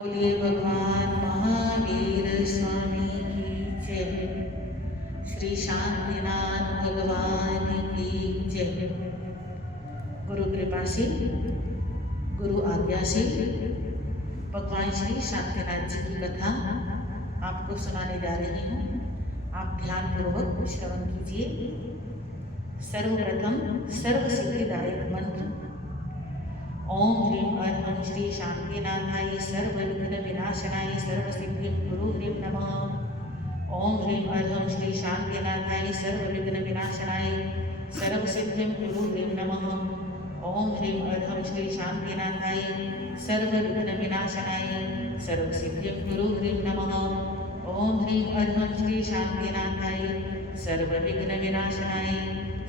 बोलिए भगवान महावीर स्वामी की जय। श्री शांतिनाथ भगवान की जय। गुरु कृपा से, गुरु आज्ञा से भगवान श्री शांतिनाथ जी की कथा आपको सुनाने जा रही हूँ। आप ध्यान पूर्वक श्रवण कीजिए। सर्वप्रथम सर्व सिद्धिदायक मंत्र ओम ह्रीं अर्हं श्री शांतिनाथाय सर्वविघ्न विनाशनाय सर्वसिद्धिं कुरु ह्रीं नमः। ओम ह्रीं अर्हं श्री शांतिनाथाय सर्वविघ्न विनाशनाय सर्वसिद्धिं कुरु ह्रीं नमः। ओम ह्रीं अर्हं श्री शांतिनाथाय सर्वविघ्न विनाशनाय सर्वसिद्धिं कुरु ह्रीं नमः। ओम ह्रीं अर्हं श्री शांतिनाथाय सर्वविघ्न विनाशनाय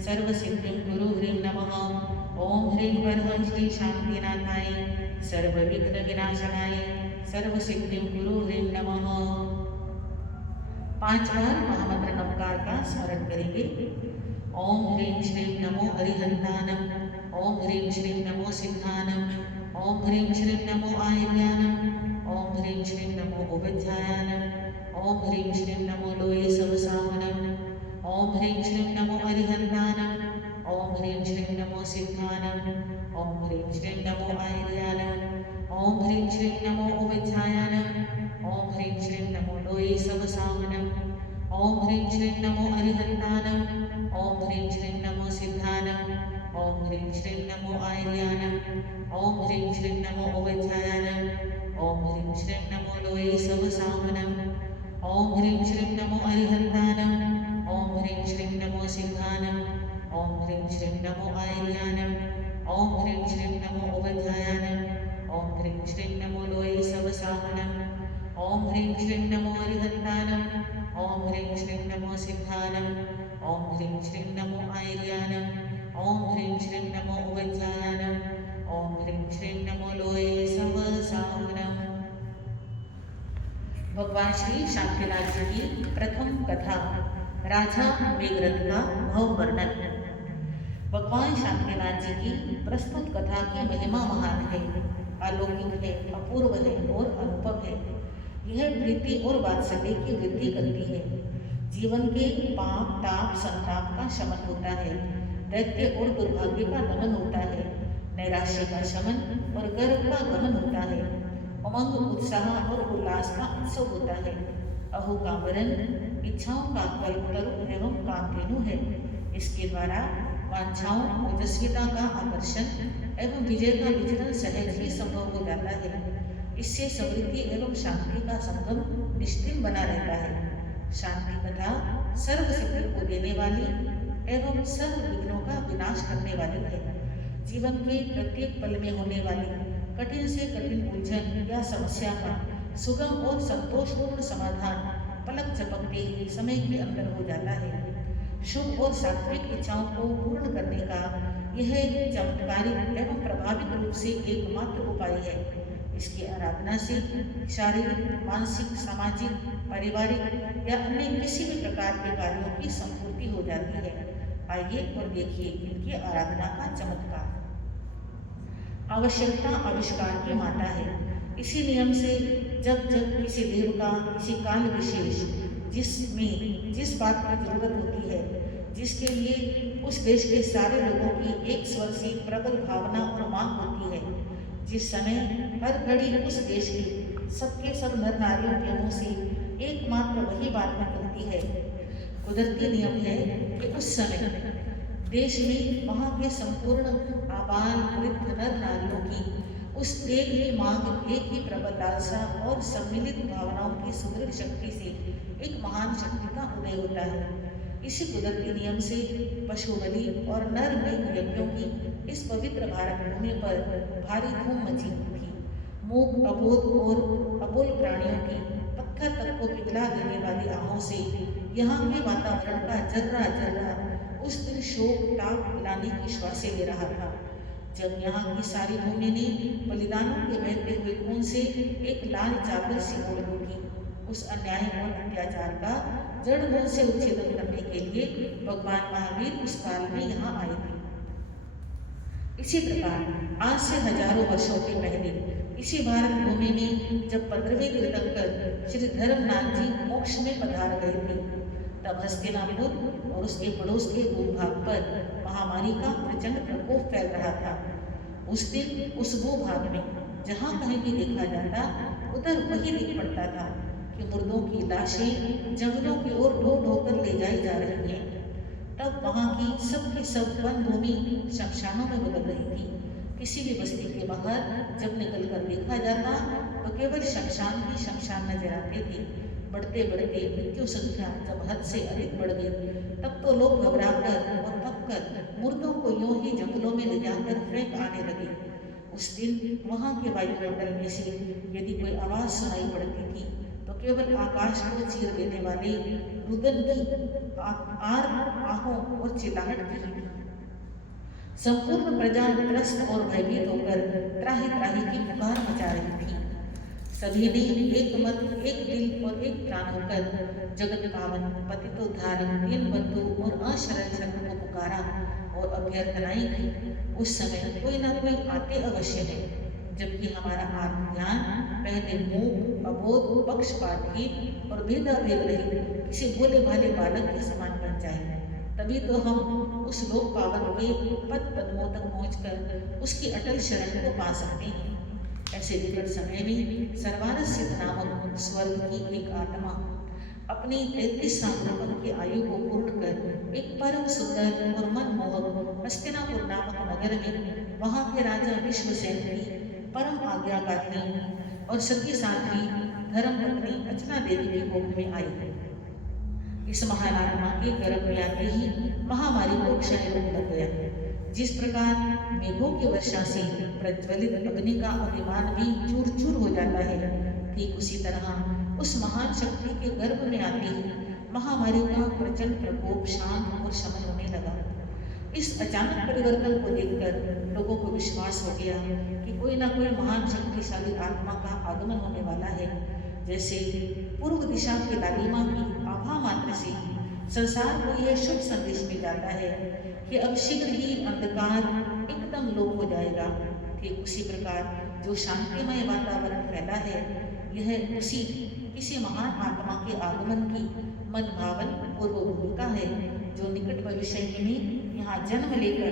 सर्वसिद्धिं कुरु ह्रीं नमः। ओम ह्रीं अर्हं श्री शांतिनाथाय सर्वविघ्न विनाशनाय सर्वसिद्धिं कुरु ह्रीं नमः। 5 बार महामंत्र नमकार का स्मरण करेंगे। ओम ह्रीं श्रीं नमो अरिहंतानम। ओम ह्रीं श्रीं नमो सिद्धानम। ओम ह्रीं श्रीं नमो आयर्यानम। ओम ह्रीं श्रीं नमो उपाध्यायानम। ओम ह्रीं श्रीं नमो लोये सवसामनम। ओम ह्रीं श्रीं नमो अरिहंतानम। ओम ह्रीं श्रीं नमो सिद्धानम। ओम ह्रीं श्रीं नमो आयर्यानम। ओम ह्रीं श्रीं नमो उपाध्यायानम। ओम ह्रीं श्रीं नमो लोये सवसामनम। ओम ह्रीं श्रीं नमो अरिहंतानम। ओम ह्रीं श्रीं नमो सिद्धानम। ओम ह्रीं श्रीं नमो आयर्यानम। ओम ह्रीं श्रीं नमो उपाध्यायानम। ओम ह्रीं श्रीं नमो लोये सवसामनम। ओम ह्रीं श्रीं नमो अरिहंतानम। ओम ह्रीं श्रीं नमो सिद्धानम। ओम ह्रीं श्रीं नमो आयर्यानम। ओम ह्रीं श्रीं नमो उपाध्यायानम। ओम ह्रीं श्रीं नमो लोये सवसामनम। ओम ह्रीं श्रीं नमो अरिहंतानम। ओम ह्रीं श्रीं नमो सिद्धानम। ओम ह्रीं श्रीं नमो आयर्यानम। ओम ह्रीं श्रीं नमो उपाध्यायानम। ओम ह्रीं श्रीं नमो लोये सवसामनम। भगवान श्री शांतिनाथ जी की प्रथम कथा राजा मेघरथ का भव वर्णन। भगवान शांतिनाथ जी की प्रस्तुत कथा की महिमा महान है, अलौकिक है, अपूर्व है और अनुपम है। यह प्रीति और वात्सल्य की वृद्धि करती है। जीवन के पाप ताप संताप का शमन होता है। दैत्य और दुर्भाग्य का दमन होता है। नैराश्य का शमन और गर्व का गमन होता है। उमंग उत्साह और उल्लास का उत्सव होता है। अहो का वरण इच्छाओं का कल्पतरु एवं कामधेनु है। इसके द्वारा वांछाओं ओजस्विता का आकर्षण एवं विजय का विचरण सहज ही संभव हो जाता है। इससे समृद्धि एवं शांति का संगम निश्चित बना रहता है। शांति कथा सर्व सिद्धि को देने वाली एवं सर्व विघ्नों का विनाश करने वाली है। जीवन के प्रत्येक पल में होने वाली कठिन से कठिन उलझन या समस्या का सुगम और संतोषपूर्ण समाधान पलक झपकते ही समय के अंदर हो जाता है। शुभ और सात्विक इच्छाओं को पूर्ण करने का यह चमत्कारी एवं प्रभावित रूप से एकमात्र उपाय है। इसकी आराधना से शारीरिक, मानसिक, सामाजिक, पारिवारिक या अन्य किसी भी प्रकार के कार्यों की संपूर्ति हो जाती है। आइए और देखिए इनकी आराधना का चमत्कार। आवश्यकता आविष्कार की माता है। इसी नियम से जब जब किसी देव का किसी काल विशेष जिसमें जिस बात की जरूरत होती है, जिसके लिए उस देश के सारे लोगों की एक स्वर से प्रबल भावना और मांग होती है, जिस समय हर घड़ी उस देश के सबके सब नर नारियों के मुंह से एकमात्र वही बात निकलती है। कुदरती नियम है कि उस समय देश में वहाँ के संपूर्ण आबाल वृद्ध नर नारियों की उस एक ही मांग, एक ही प्रबल लालसा और सम्मिलित भावनाओं की सुदृढ़ शक्ति से एक महान शक्ति का उदय होता है। इसी कुदरती नियम से पशु बलि और नर मेघ यज्ञों की इस पवित्र भारत भूमि पर भारी धूम मची थी। मूक, अबोध और अबोल प्राणियों की पत्थर तक को पिघला देने वाली आहों से यहाँ के वातावरण का जर्रा जर्रा उस दिन शोक ताप पिलाने की श्वासें ले रहा था। जब यहाँ की सारी भूमि ने बलिदानों के बहते हुए खून से एक लाल चादर सी ओढ़ ली थी, उस अन्याय और अत्याचार का जड़ मूल से उच्छेदन करने के लिए भगवान महावीर उस काल में यहाँ आए थे। इसी प्रकार आज से हजारों वर्षों के पहले इसी भारत भूमि में जब 15वें तीर्थंकर श्री धर्मनाथ जी मोक्ष में पधार गए थे, तब हस्तिनापुर और उसके पड़ोस के भूभाग पर महामारी का प्रचंड प्रकोप फैल रहा था। उस दिन उस भूभाग में जहाँ कहीं भी देखा जाता, उधर वही दिख पड़ता था कि मुर्दों की लाशें जंगलों की ओर ढो ढो कर ले जाई जा रही हैं। तब वहाँ की सब वन भूमि शमशानों में बदल रही थी। किसी भी बस्ती के बाहर जब निकल कर देखा जाता तो केवल शमशान ही शमशान नजर आते थे। बढ़ते बढ़ते मृत्यु संख्या जब हद से अधिक बढ़ गई, तब तो लोग घबराकर और थककर मुर्दों को यूं ही जंगलों में ले जाकर फेंक आने लगे। उस दिन वहाँ के वायुमंडल में से यदि कोई आवाज सुनाई पड़ती थी तो केवल आकाश को चीर देने वाले रुदन की आहों और चिल्लाहट की। संपूर्ण प्रजा त्रस्त और भयभीत होकर त्राही त्राही की पुकार मचा रही थी। सभी ने एक मत, एक दिल और एक प्राण होकर जगत पावन पतितोद्धारक दीनबंधु और अशरण शरण को पुकारा और अभ्यर्थनाएं की। उस समय कोई न कोई आते अवश्य है, जबकि हमारा आत्मज्ञान पहले मूक, अबोध, पक्षपाती और भेदाभेद रहित किसी भोले भाले बालक के समान बन जाए। तभी तो हम उस लोक पावन के पद पद्मों तक पहुंचकर उसकी अटल शरण को पा सकते हैं। ऐसे विकट समय में सर्वारस सिद्ध नामक स्वर्ग की एक आत्मा अपनी 33 साल की आयु को पूर्ण कर एक परम सुंदर और मनमोहक हस्तिनापुर नामक नगर में वहां के राजा विश्वसेन की परम आज्ञाकारी और सती साध्वी धर्मपत्नी अर्चना देवी की गोद में आई। इस महान आत्मा के गर्भ में आते ही महामारी को क्षय रोग लग गया। जिस प्रकार मेघों की वर्षा से प्रज्वलित अग्नि का अभिमान भी चूर चूर हो जाता है, ठीक उसी तरह उस महान शक्ति के गर्भ में आते ही महामारी का प्रचंड प्रकोप शांत और शमन होने लगा। इस अचानक परिवर्तन को देखकर लोगों को विश्वास हो गया कि कोई ना कोई महान शक्तिशाली आत्मा का आगमन होने वाला है। जैसे पूर्व दिशा की लालिमा की आभा मात्र से संसार को यह शुभ संदेश मिल जाता है कि अब शीघ्र ही अंधकार एकदम लोप हो जाएगा, ठीक उसी प्रकार जो शांतिमय वातावरण फैला है, यह उसी किसी महान आत्मा के आगमन की मनभावन पूर्व भूमिका है, जो निकट भविष्य में यहाँ जन्म लेकर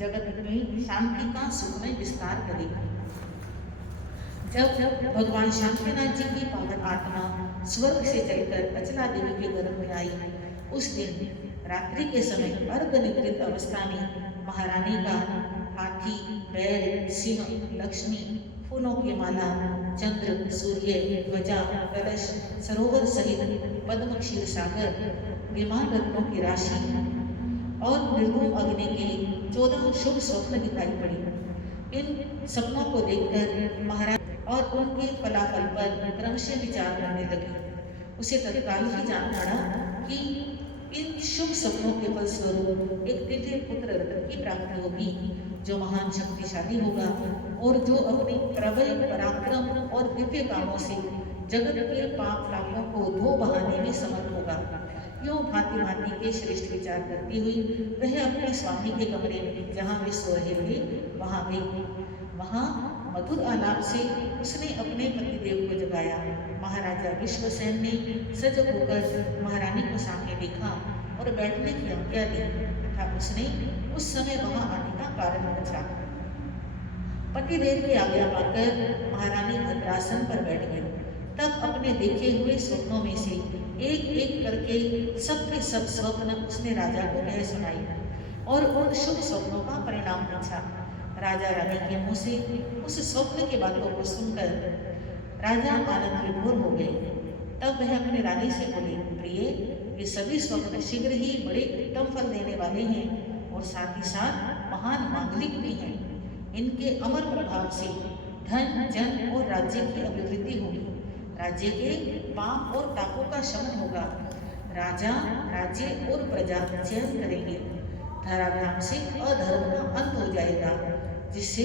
जगत में शांति का सुखमय विस्तार करेगी। जब भगवान शांतिनाथ जी की पावन आत्मा स्वर्ग से चलकर अचला देवी के गर्भ में आई, उस दिन रात्रि के समय अर्धनिद्रित अवस्था में महारानी का हाथी, बैल, सिंह, लक्ष्मी, फूलों की माला, चंद्र, सूर्य, ध्वजा, कलश, सरोवर सहित पद्म क्षीर सागर, विमान रत्नों की राशि और निर्धूम अग्नि के 14 शुभ स्वप्न दिखाई पड़ी। इन सपनों को देखकर महाराज और उनके फलाफल पर क्रमशः विचार करने लगी। उसे तत्काल ही जान पड़ा कि इन शुभ सपनों के फलस्वरूप एक दिव्य पुत्र रत्न की प्राप्ति होगी, जो महान शक्तिशाली होगा और जो अपने प्रबल पराक्रम और दिव्य कामों से जगत के पाप तापों को धो बहाने में समर्थ होगा। यूं भांति भांति के श्रेष्ठ विचार करती हुई वह अपने स्वामी के कमरे में जहाँ वे सो रहे थे वहाँ गई। वहाँ मधुर आलाप से उसने अपने पतिदेव को जगाया। महाराजा विश्वसेन ने सजग होकर महारानी को सामने देखा और बैठने की आज्ञा दी तथा उसने उस समय वहां आने का कारण पूछा। पतिदेव की आज्ञा पाकर महारानी भद्रासन पर बैठ गई। तब अपने देखे हुए स्वप्नों में से एक एक करके सबके सब स्वप्न उसने राजा को कह सुनाई और उन शुभ स्वप्नों का परिणाम पूछा। राजा रानी के मुंह से उस स्वप्न की बातों को सुनकर राजा आनंद विभोर हो गए। तब वह अपने रानी से बोले, प्रिय, ये सभी स्वप्न शीघ्र ही बड़े उत्तम फल देने वाले हैं और साथ ही साथ महान मांगलिक भी हैं। इनके अमर प्रभाव से धन, जन और राज्य की अभिवृद्धि होगी। राज्य के पाप और तापों का शमन होगा। राजा, राज्य और प्रजा चयन करेंगे। धराधाम से अधर्म का अंत हो जाएगा, जिससे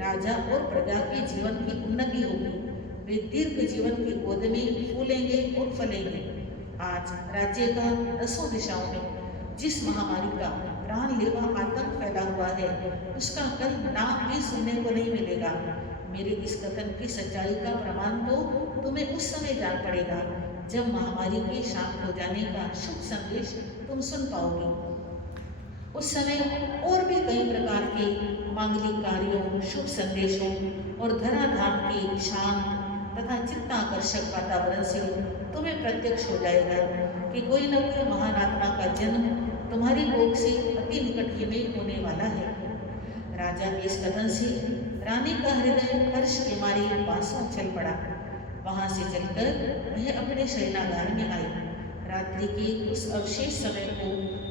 राजा और प्रजा के जीवन की उन्नति होगी। वे दीर्घ जीवन की गोद में फूलेंगे और फलेंगे। आज राज्य का 10 दिशाओं में जिस महामारी का प्राणलेवा आतंक फैला हुआ है, उसका कल नाम भी सुनने को नहीं मिलेगा। मेरे इस कथन की सच्चाई का प्रमाण तो तुम्हें उस समय जान पड़ेगा जब महामारी के शांत हो जाने का शुभ संदेश तुम सुन पाओगी। उस समय और भी कई प्रकार के मांगलिक कार्यों, शुभ संदेशों और धराधाम के शांत तथा चित्ताकर्षक वातावरण से तुम्हें प्रत्यक्ष हो जाएगा कि कोई न कोई महान आत्मा का जन्म तुम्हारी कोख से अति निकट ही में होने वाला है। राजा के इस कथन से रानी का हृदय हर्ष के मारे बांसों चल पड़ा। वहां से चलकर वह अपने शयनागार में आई। रात्रि के उस अवशेष समय को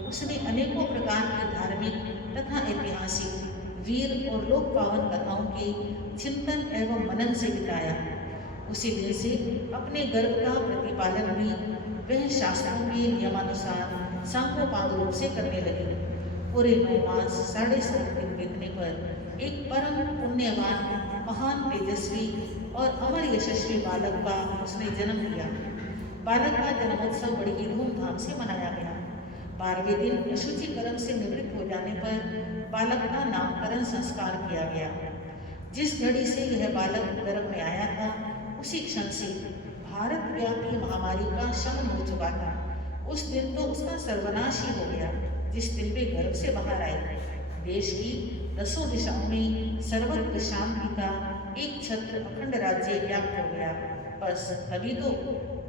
उसने अनेकों प्रकार के धार्मिक तथा ऐतिहासिक, वीर और लोक पावन कथाओं के चिंतन एवं मनन से बिताया। उसी दिन से अपने गर्भ का प्रतिपालन भी वह शास्त्रों के नियमानुसार सांगोपांग रूप से करने लगी। पूरे 9 मास 7.5 दिन बीतने पर एक परम पुण्यवान, महान, तेजस्वी और अमर यशस्वी बालक का उसने जन्म लिया। बालक का जन्मोत्सव बड़ी ही धूमधाम से मनाया गया। 12वें दिन अशुचि कर्म से निवृत्त हो जाने पर बालक का नामकरण संस्कार किया गया। जिस घड़ी से यह बालक गर्भ में आया था, उसी क्षण से भारत व्यापी महामारी का शमन हो चुका था। उस दिन तो उसका सर्वनाश ही हो गया जिस दिन वे गर्भ से बाहर आए। देश की 10 दिशाओं में सर्वत्र शांति का एक छत्र अखंड राज्य व्याप्त हो गया। बस तभी तो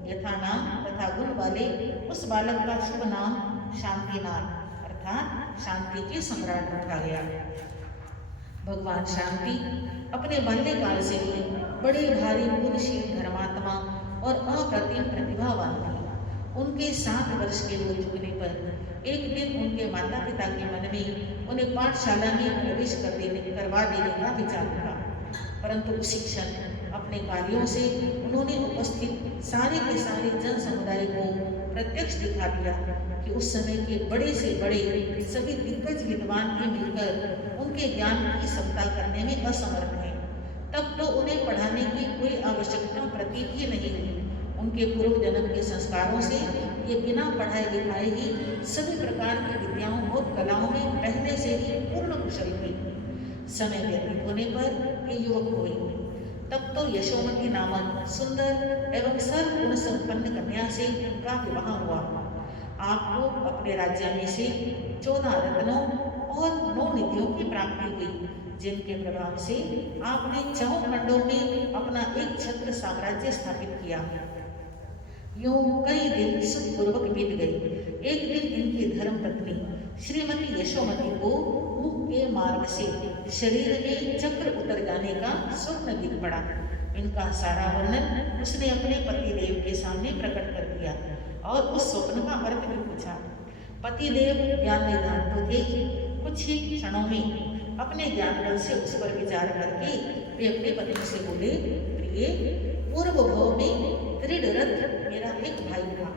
यथा नाम तथा गुण वाले उस बालक का शुभ नाम शांतिनाथ अर्थात शांति के सम्राट रखा गया। भगवान शांति अपने बाल्यकाल से ही बड़े भारी गुणशील धर्मात्मा और अप्रतिम प्रतिभावान थे। उनके 7 वर्ष के हो चुकने पर एक दिन उनके माता पिता के मन में उन्हें पाठशाला में प्रवेश करवा देने का विचार था, परंतु उसी क्षण अपने कार्यों से उन्होंने उपस्थित सारे के सारे जन समुदाय को प्रत्यक्ष दिखा दिया कि उस समय के बड़े से बड़े सभी दिग्गज विद्वान भी मिलकर उनके ज्ञान की समता करने में असमर्थ हैं। तब तो उन्हें पढ़ाने की कोई आवश्यकता प्रतीत ही नहीं हुई। उनके पूर्व जन्म के संस्कारों से ये बिना पढ़ाए लिखाए ही सभी प्रकार की विद्याओं और कलाओं में पहले से ही पूर्ण कुशल थे। समय व्यतीत होने पर ये युवक हुए। तब तो यशोमती नामक सुंदर एवं सर्वगुण संपन्न कन्या से उनका विवाह हुआ। आपको अपने राज्य में से 14 रत्नों और 9 निधियों की प्राप्ति हुई, जिनके प्रभाव से आपने 4 खंडों में अपना एक छत्र साम्राज्य स्थापित किया। यूं कई दिन सुखपूर्वक बीत गए। एक दिन इनकी धर्मपत्नी श्रीमती यशोमती को मुख के मार्ग से शरीर में चक्र उतर जाने का स्वप्न दिख पड़ा। इनका सारा वर्णन उसने अपने पतिदेव के सामने प्रकट कर दिया और उस स्वप्न का अर्थ भी पूछा। पतिदेव ज्ञान निधान तो थे ही, कुछ ही क्षणों में अपने ज्ञान बल से उस पर विचार करके वे अपने पत्नी से बोले, प्रिय, पूर्व भव में दृढ़रथ मेरा एक भाई था।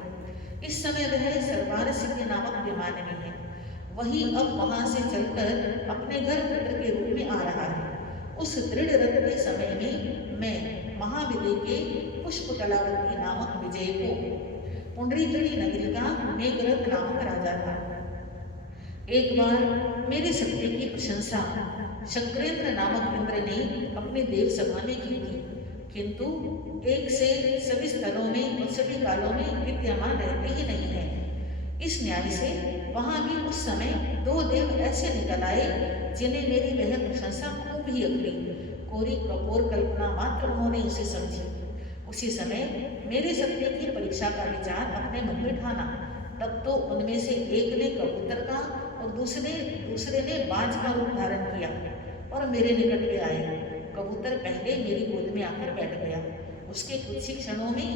इस समय वह सर्वार सिद्धि नामक विमान में है। वही अब वहां से चलकर अपने घर पुत्र के रूप में आ रहा है। उस दृढ़ रथ के समय में मैं महाविदय के पुष्पकलावती नामक विजय को पुंडरीकणी नगरी का मेघरथ नामक राजा था। एक बार मेरी शक्ति की प्रशंसा शक्रेंद्र नामक इंद्र ने अपने देव सभा में की थी, किंतु एक से सभी स्थलों में और सभी कालों में विद्यमान रहते ही नहीं है। इस न्याय से वहां भी उस समय 2 देव ऐसे निकल आए जिन्हें मेरी वह प्रशंसा खूब ही अखरी। कोरी कपोर कल्पना मात्र उन्होंने उसे समझी। उसी समय मेरी शक्ति की परीक्षा का विचार अपने मन में ठाना। तब तो उनमें से एक ने कबूतर का और दूसरे ने बाज का रूप धारण किया और मेरे निकट में आए। कबूतर पहले मेरी गोद में आकर बैठ गया। उसके कुछ ही क्षणों में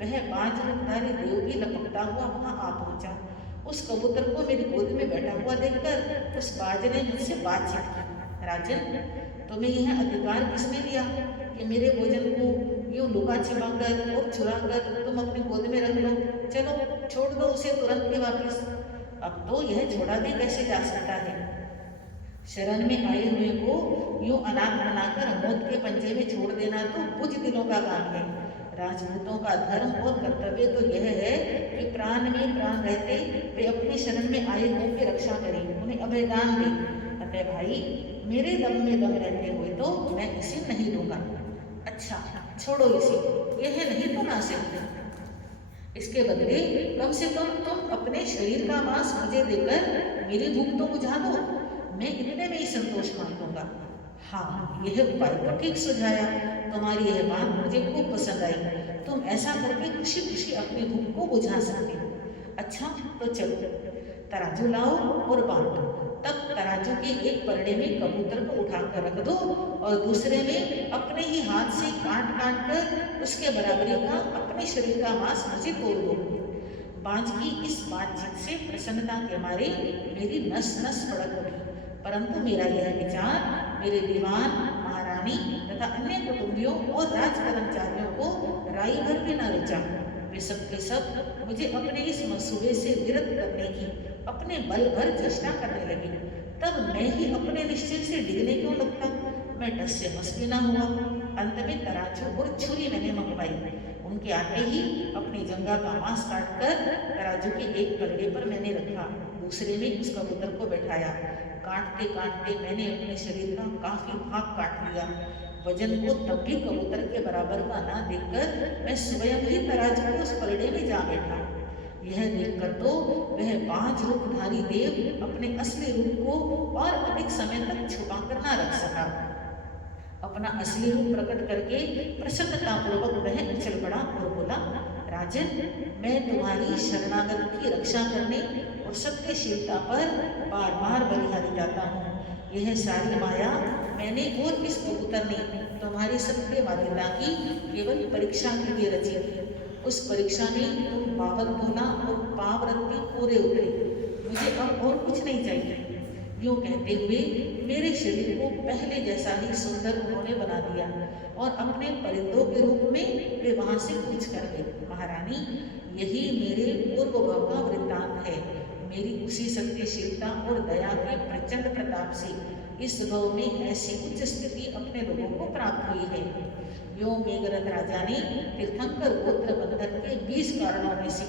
वह बाज रूपधारी देव भी लपकता हुआ वहां आ पहुंचा। उस कबूतर को मेरी गोद में बैठा हुआ देखकर उस बाज ने मुझसे बातचीत की, राजन, तुम्हें यह अधिकार किसने दिया कि मेरे भोजन को यूं लुका छिपा कर और चुरा कर तुम अपनी गोद में रख लो? चलो छोड़ दो उसे तुरंत ही वापिस। अब तो यह छोड़ा भी कैसे जा सकता है? शरण में आए हुए को यूं अनाथ बनाकर मौत के पंजे में छोड़ देना तो बुझ दिलों का काम है। राजपूतों का धर्म और कर्तव्य तो यह है कि प्राण में प्राण रहते वे अपनी शरण में आए हुओं की रक्षा करें, उन्हें अभयदान दें। अतः भाई, मेरे दम में दम रहते हुए तो मैं इसे नहीं दूंगा। अच्छा छोड़ो इसे, यह नहीं तो नासिक। इसके बदले कम से कम तुम अपने शरीर का मांस मुझे देकर मेरी भूख तो बुझा दो, मैं इतने में ही संतोष मान लूंगा। हाँ, यह उपाय तो ठीक सुझाया, तुम्हारी यह बात मुझे खूब पसंद आई। तुम ऐसा करके खुशी खुशी अपनी भूख को बुझा सकते हो। अच्छा तो चलो, तराजू लाओ और बांटो। तब तराजू के एक परड़े में कबूतर को उठाकर रख दो और दूसरे में अपने ही हाथ से काट काट कर उसके बराबरी का अपने शरीर का मांस मुझे तोड़ दो। बाज की इस बातचीत से प्रसन्नता के मारे मेरी नस नस फड़क उठी, परंतु मेरा यह विचार मेरे दीवान, महारानी तथा अन्य कुटुंबियों और राज कर्मचारियों को राई भर भी न रुचा। वे सब के सब मुझे अपने इस मंसूबे से विरत करने की अपने बल भर चेष्टा करने लगी। तब मैं ही अपने निश्चय से डिगने क्यों लगता। मैं डस से मस भी न हुआ। अंत में तराजू और छुरी मैंने मंगवाई। उनके आते ही अपनी जंगा का मांस काटकर तराजू के एक पलड़े पर मैंने रखा, दूसरे में उस कबूतर को बैठाया। काटते काटते मैंने अपने शरीर का काफी भाग काट लिया। वजन को तब भी कबूतर के बराबर का ना देखकर मैं स्वयं ही तराजू के उस पलड़े में जा बैठा। यह देखकर तो वह 5 रूपधारी देव अपने असली रूप को और अधिक समय तक छुपा कर ना रख सका। अपना असली रूप प्रकट करके प्रसन्नतापूर्वक वह उछल पड़ा और बोला, राजन, मैं तुम्हारी शरणागत की रक्षा करने और सत्यशीलता पर बार बार बलिहारी जाता हूँ। यह सारी माया मैंने और इस कबूतर ने तुम्हारी सत्यवादिता की केवल परीक्षा के लिए रची थी। उस परीक्षा में तुम बावल बोला और पावरत्ती पूरे उतरे। मुझे अब और कुछ नहीं चाहिए। यूँ कहते हुए मेरे शरीर को पहले जैसा ही सुंदर उन्होंने बना दिया और अपने परिंदों के रूप में वे वहां से कूच कर गए। महारानी, यही मेरे पूर्व भाव का वृत्तांत है। मेरी उसी सत्यशीलता और दया के प्रचंड प्रताप से इस भव में ऐसी उच्च स्थिति अपने लोगों को प्राप्त हुई है। यो मेघरथ राजा ने तीर्थंकर गोत्र बंधन के 20 कारणों में से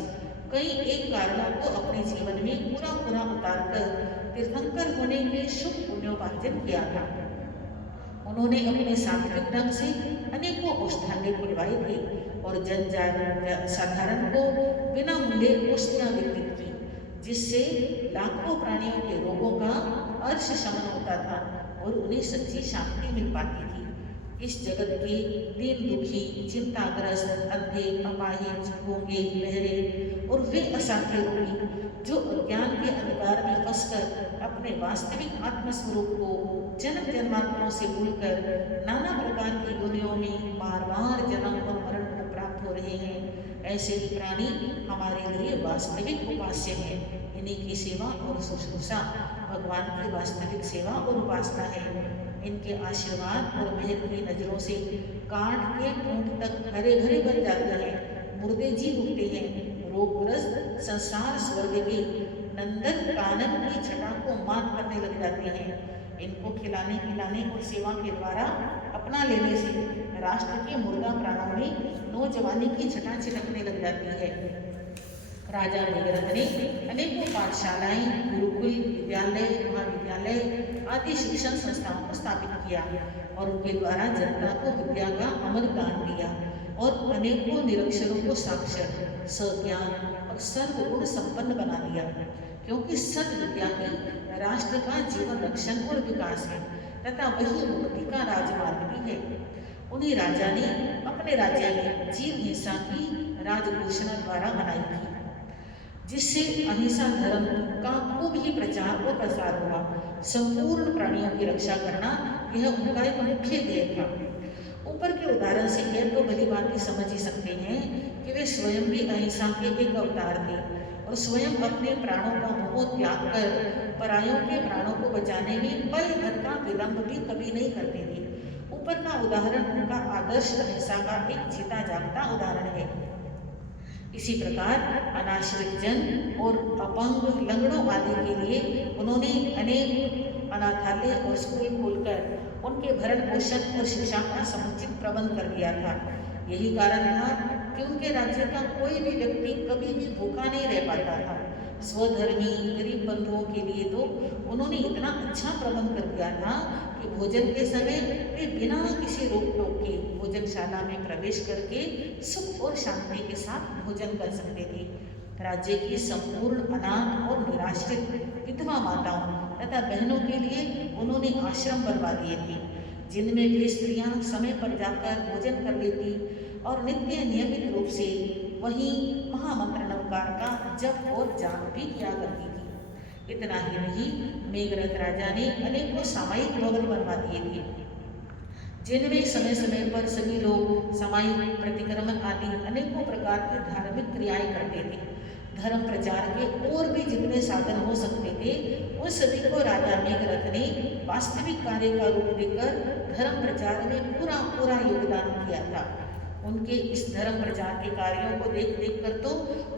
कई एक कारणों को अपने जीवन में पूरा पूरा उतार कर तीर्थंकर होने के शुभ पुण्योपार्जन किया था। उन्होंने अपने सात्विक ढंग से अनेकों औषधालय खुलवाए थे और साधारण को बिना मूल्य औषधियां वितरित की, जिससे लाखों प्राणियों के रोगों का अर्श शमन होता था और उन्हें सच्ची शांति मिल पाती थी। इस जगत के दीन दुखी, चिंताग्रस्त, अंधे, अपाहिज, गूंगे, बहरे और वे असाध्य रोगी जो अज्ञान के अंधकार में फंसकर अपने वास्तविक आत्मस्वरूप को जन्म जन्मांतरों से भूलकर नाना प्रकार की योनियों में बार बार जन्म और मरण को प्राप्त हो रहे हैं, ऐसे ही प्राणी हमारे लिए वास्तविक उपास्य है। इन्हीं की सेवा और शुश्रूषा भगवान की वास्तविक सेवा और उपासना है। इनके आशीर्वाद और मेहर की नजरों से काट के ठूंठ तक हरे भरे बन जाते हैं, मुर्दे जी उठते हैं, रोगग्रस्त संसार स्वर्ग के नंदन कानन की छटा को मात करने लग जाते हैं। इनको खिलाने पिलाने और सेवा के द्वारा अपना लेने से राष्ट्र के मुर्दा प्राणों में नौजवानी की छटा छिटकने लग जाती है। राजा मेघरथ ने अनेकों पाठशालाएं, गुरुकुल, विद्यालय, महाविद्यालय आदि शिक्षण संस्थाओं को स्थापित किया और उनके द्वारा जनता को विद्या का अमर दान दिया और अनेकों निरक्षरों को साक्षर, सज्ञान और सर्वगुण संपन्न बना दिया, क्योंकि सद्विद्या ही राष्ट्र का जीवन रक्षण और विकास है तथा वही मुक्ति का राजमार्ग भी है। उन्हीं राजा ने अपने राज्य में जीव हिंसा की राजघोषणा द्वारा बनाई थी, जिससे अहिंसा धर्म का खूब ही प्रचार और प्रसार हुआ। संपूर्ण प्राणियों की रक्षा करना यह उनका एक मुख्य ध्येय था। ऊपर के उदाहरण से यह तो भली भांति समझ ही सकते हैं कि वे स्वयं भी अहिंसा के एक अवतार थे और स्वयं अपने प्राणों का मोह त्याग कर परायों के प्राणों को बचाने में पल भर का विलंब भी कभी नहीं करते थे। ऊपर का उदाहरण उनका आदर्श अहिंसा का एक जीता जागता उदाहरण है। इसी प्रकार अनाश्रित जन और अपंग, लंगड़ों आदि के लिए उन्होंने अनेक अनाथालय और स्कूल खोलकर उनके भरण पोषण और शिक्षा का समुचित प्रबंध कर दिया था। यही कारण था कि उनके राज्य का कोई भी व्यक्ति कभी भी भूखा नहीं रह पाता था। स्वधर्मी गरीब बंधुओं के लिए तो उन्होंने इतना अच्छा प्रबंध कर दिया था कि भोजन के समय वे बिना किसी रोक टोक के भोजनशाला में प्रवेश करके सुख और शांति के साथ भोजन कर सकते थे। राज्य की संपूर्ण अनाथ और निराश्रित विधवा माताओं तथा बहनों के लिए उन्होंने आश्रम बनवा दिए थे, जिनमें वे स्त्रियां समय पर जाकर भोजन कर लेती और नित्य नियमित रूप से वहीं महामंत्र नवकार का जप और जाप भी किया करती थी। इतना ही नहीं, मेघरथ राजा ने अनेकों सामायिक भवन बनवा दिए थे, जिनमें समय समय पर सभी लोग सामायिक प्रतिक्रमण आदि अनेकों प्रकार की धार्मिक क्रियाएं करते थे। धर्म प्रचार के और भी जितने साधन हो सकते थे, उन सभी को राजा मेघरथ ने वास्तविक कार्य का रूप देकर धर्म प्रचार में पूरा योगदान किया था। उनके इस धर्म प्रचार के कार्यों को देख देख कर तो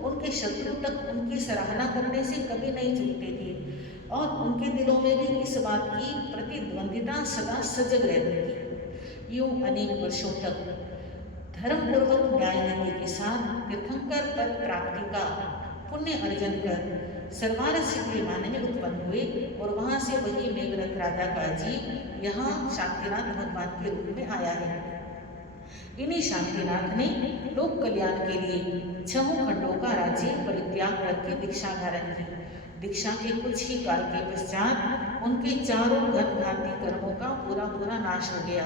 उनके शत्रु तक उनकी सराहना करने से कभी नहीं चूकते थे और उनके दिलों में भी इस बात की प्रतिद्वंदिता सदा सजग रहती थी। यूं अनेक वर्षों तक धर्मपूर्वक न्याय नीति के साथ तीर्थंकर पद प्राप्ति का पुण्य अर्जन कर सर्वारस्य के माने में उत्पन्न हुए और वहां से वही मेघरथ राजा का जी यहाँ शांतिनाथ भगवान के रूप में आया है। इन्हीं शांतिनाथ ने लोक कल्याण के लिए 6 खंडों का राज्य परित्याग करके दीक्षा धारण की। दीक्षा के कुछ ही काल के पश्चात उनके चारों घनघाती कर्मों का पूरा नाश हो गया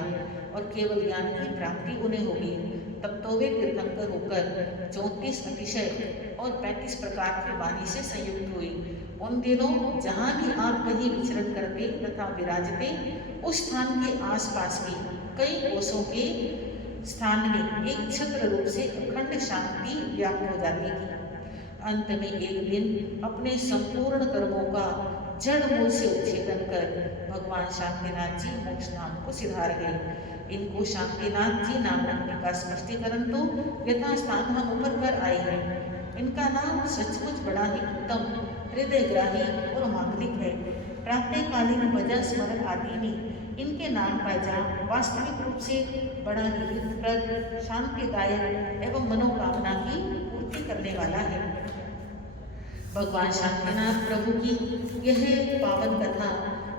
और केवल ज्ञान की प्राप्ति उन्हें हो गई। तब तो वे तीर्थंकर होकर 34 अतिशय और 35 प्रकार की वाणी से संयुक्त हुई। उन दिनों जहाँ भी आप कहीं विचरण करते तथा विराजते, उस स्थान के आसपास के कई कोसों के स्थान में एक छत्र रूप से अखंड शांति व्याप्त हो जाती थी। अंत में एक दिन अपने संपूर्ण कर्मों का जड़ मूल से उच्छेदन कर भगवान शांतिनाथ जी मोक्ष धाम को सिधार गए। इनको शांतिनाथ जी नाम रखने का स्पष्टीकरण तो यथास्थान हम ऊपर कर आए हैं। इनका नाम सचमुच बड़ा ही उत्तम, हृदयग्राही और मांगलिक है। प्रातःकालीन भजन स्मरण आदि में इनके नाम का जाप वास्तविक रूप से बड़ा ही हितप्रद, शांतिदायक एवं मनोकामना की पूर्ति करने वाला है। भगवान शांतिनाथ प्रभु की यह पावन कथा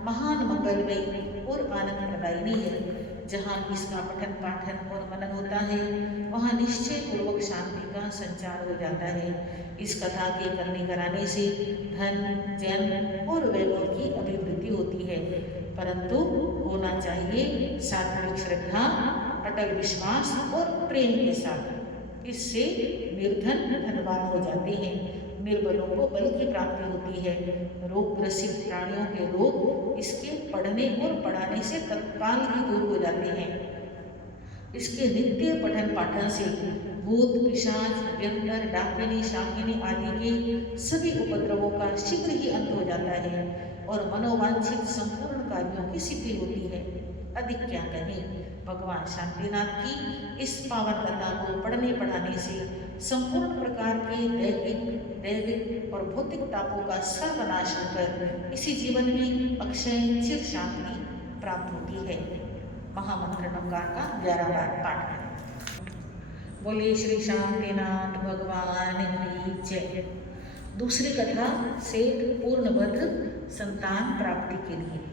महान मंगलमयी और आनंद प्रदायिनी है। जहाँ इसका पठन पाठन और मनन होता है, वहाँ निश्चय पूर्वक शांति का संचार हो जाता है। इस कथा के करने कराने से धन, जन और वैभव की अभिवृद्धि होती है, परंतु होना चाहिए सात्विक श्रद्धा, अटल विश्वास और प्रेम के साथ। इससे निर्धन धनवान हो जाते हैं, निर्बलों को बल की प्राप्ति होती है। रोग ग्रसित प्राणियों के रोग इसके पढ़ने और पढ़ाने से तत्काल ही दूर हो जाते हैं। इसके नित्य पठन पाठन से भूत, पिशाच, व्यंतर, डाकिनी, शाकिनी आदि के सभी उपद्रवों का शीघ्र ही अंत हो जाता है और मनोवांछित संपूर्ण कार्यों की सिद्धि होती है। अधिक क्या कहें, भगवान शांतिनाथ की इस पावन कथा को पढ़ने पढ़ाने से संपूर्ण प्रकार के दैविक और भौतिक तापों का सर्वनाश होकर इसी जीवन में अक्षय चिर शांति प्राप्त होती है। महामंत्र नवकार का 11 बार पाठ करें। बोलिए श्री शांतिनाथ भगवान की जय। दूसरी कथा सेठ पूर्णभद्र संतान प्राप्ति के लिए।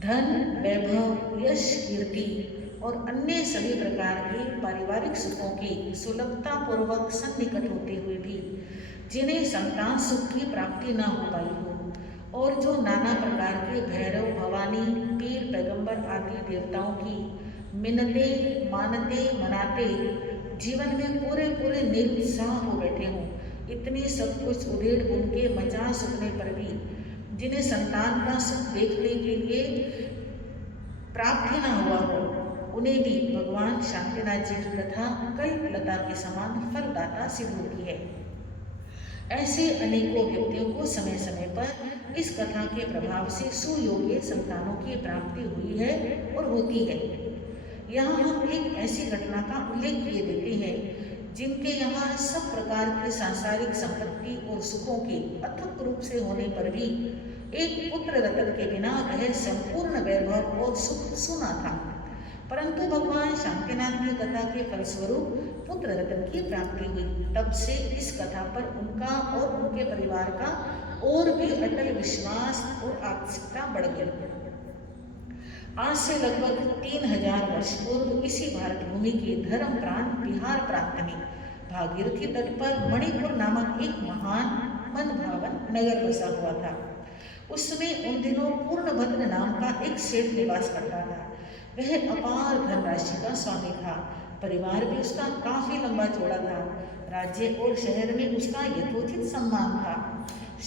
धन, वैभव, यश, कीर्ति और अन्य सभी प्रकार के पारिवारिक सुखों की सुलभता पूर्वक सन्निकट होते हुए भी जिन्हें संतान सुख की प्राप्ति न हो पाई हो और जो नाना प्रकार के भैरव, भवानी, पीर, पैगंबर आदि देवताओं की मिन्नते मानते मनाते जीवन में पूरे निरुत्साह हो बैठे हों, इतनी सब कुछ उधेड़ उनके मचा सुखने पर भी जिन्हें संतान का सुख देखने के लिए प्राप्त ही न हुआ हो, उन्हें भी भगवान शांतिनाथ जी की कथा कल्पलता के समान फलदाता सिद्ध होती है। ऐसे अनेकों व्यक्तियों को समय समय पर इस कथा के प्रभाव से सुयोग्य संतानों की प्राप्ति हुई है और होती है। यहाँ हम एक ऐसी घटना का उल्लेख किए देते हैं जिनके यहाँ सब प्रकार की सांसारिक संपत्ति और सुखों के अथक रूप से होने पर भी एक पुत्र रतन के बिना वह संपूर्ण वैभव और सुख सुना था। परंतु भगवान शांतिनाथ की कथा के फलस्वरूप पुत्र रत्न की प्राप्ति हुई। तब से इस कथा पर उनका और उनके परिवार का और भी अटल विश्वास और आत्मिकता बढ़ गई। आज से लगभग 3000 वर्ष पूर्व इसी भारत भूमि के धर्म प्रांत बिहार प्रांत में भागीरथी तट पर मणिपुर नामक एक महान मन भावन नगर बसा हुआ था। उसमें उन दिनों पूर्णभद्र नाम का एक सेठ निवास करता था। वह अपार धनराशि का स्वामी था। परिवार भी उसका काफी लंबा चौड़ा था। राज्य और शहर में उसका यथोचित सम्मान था।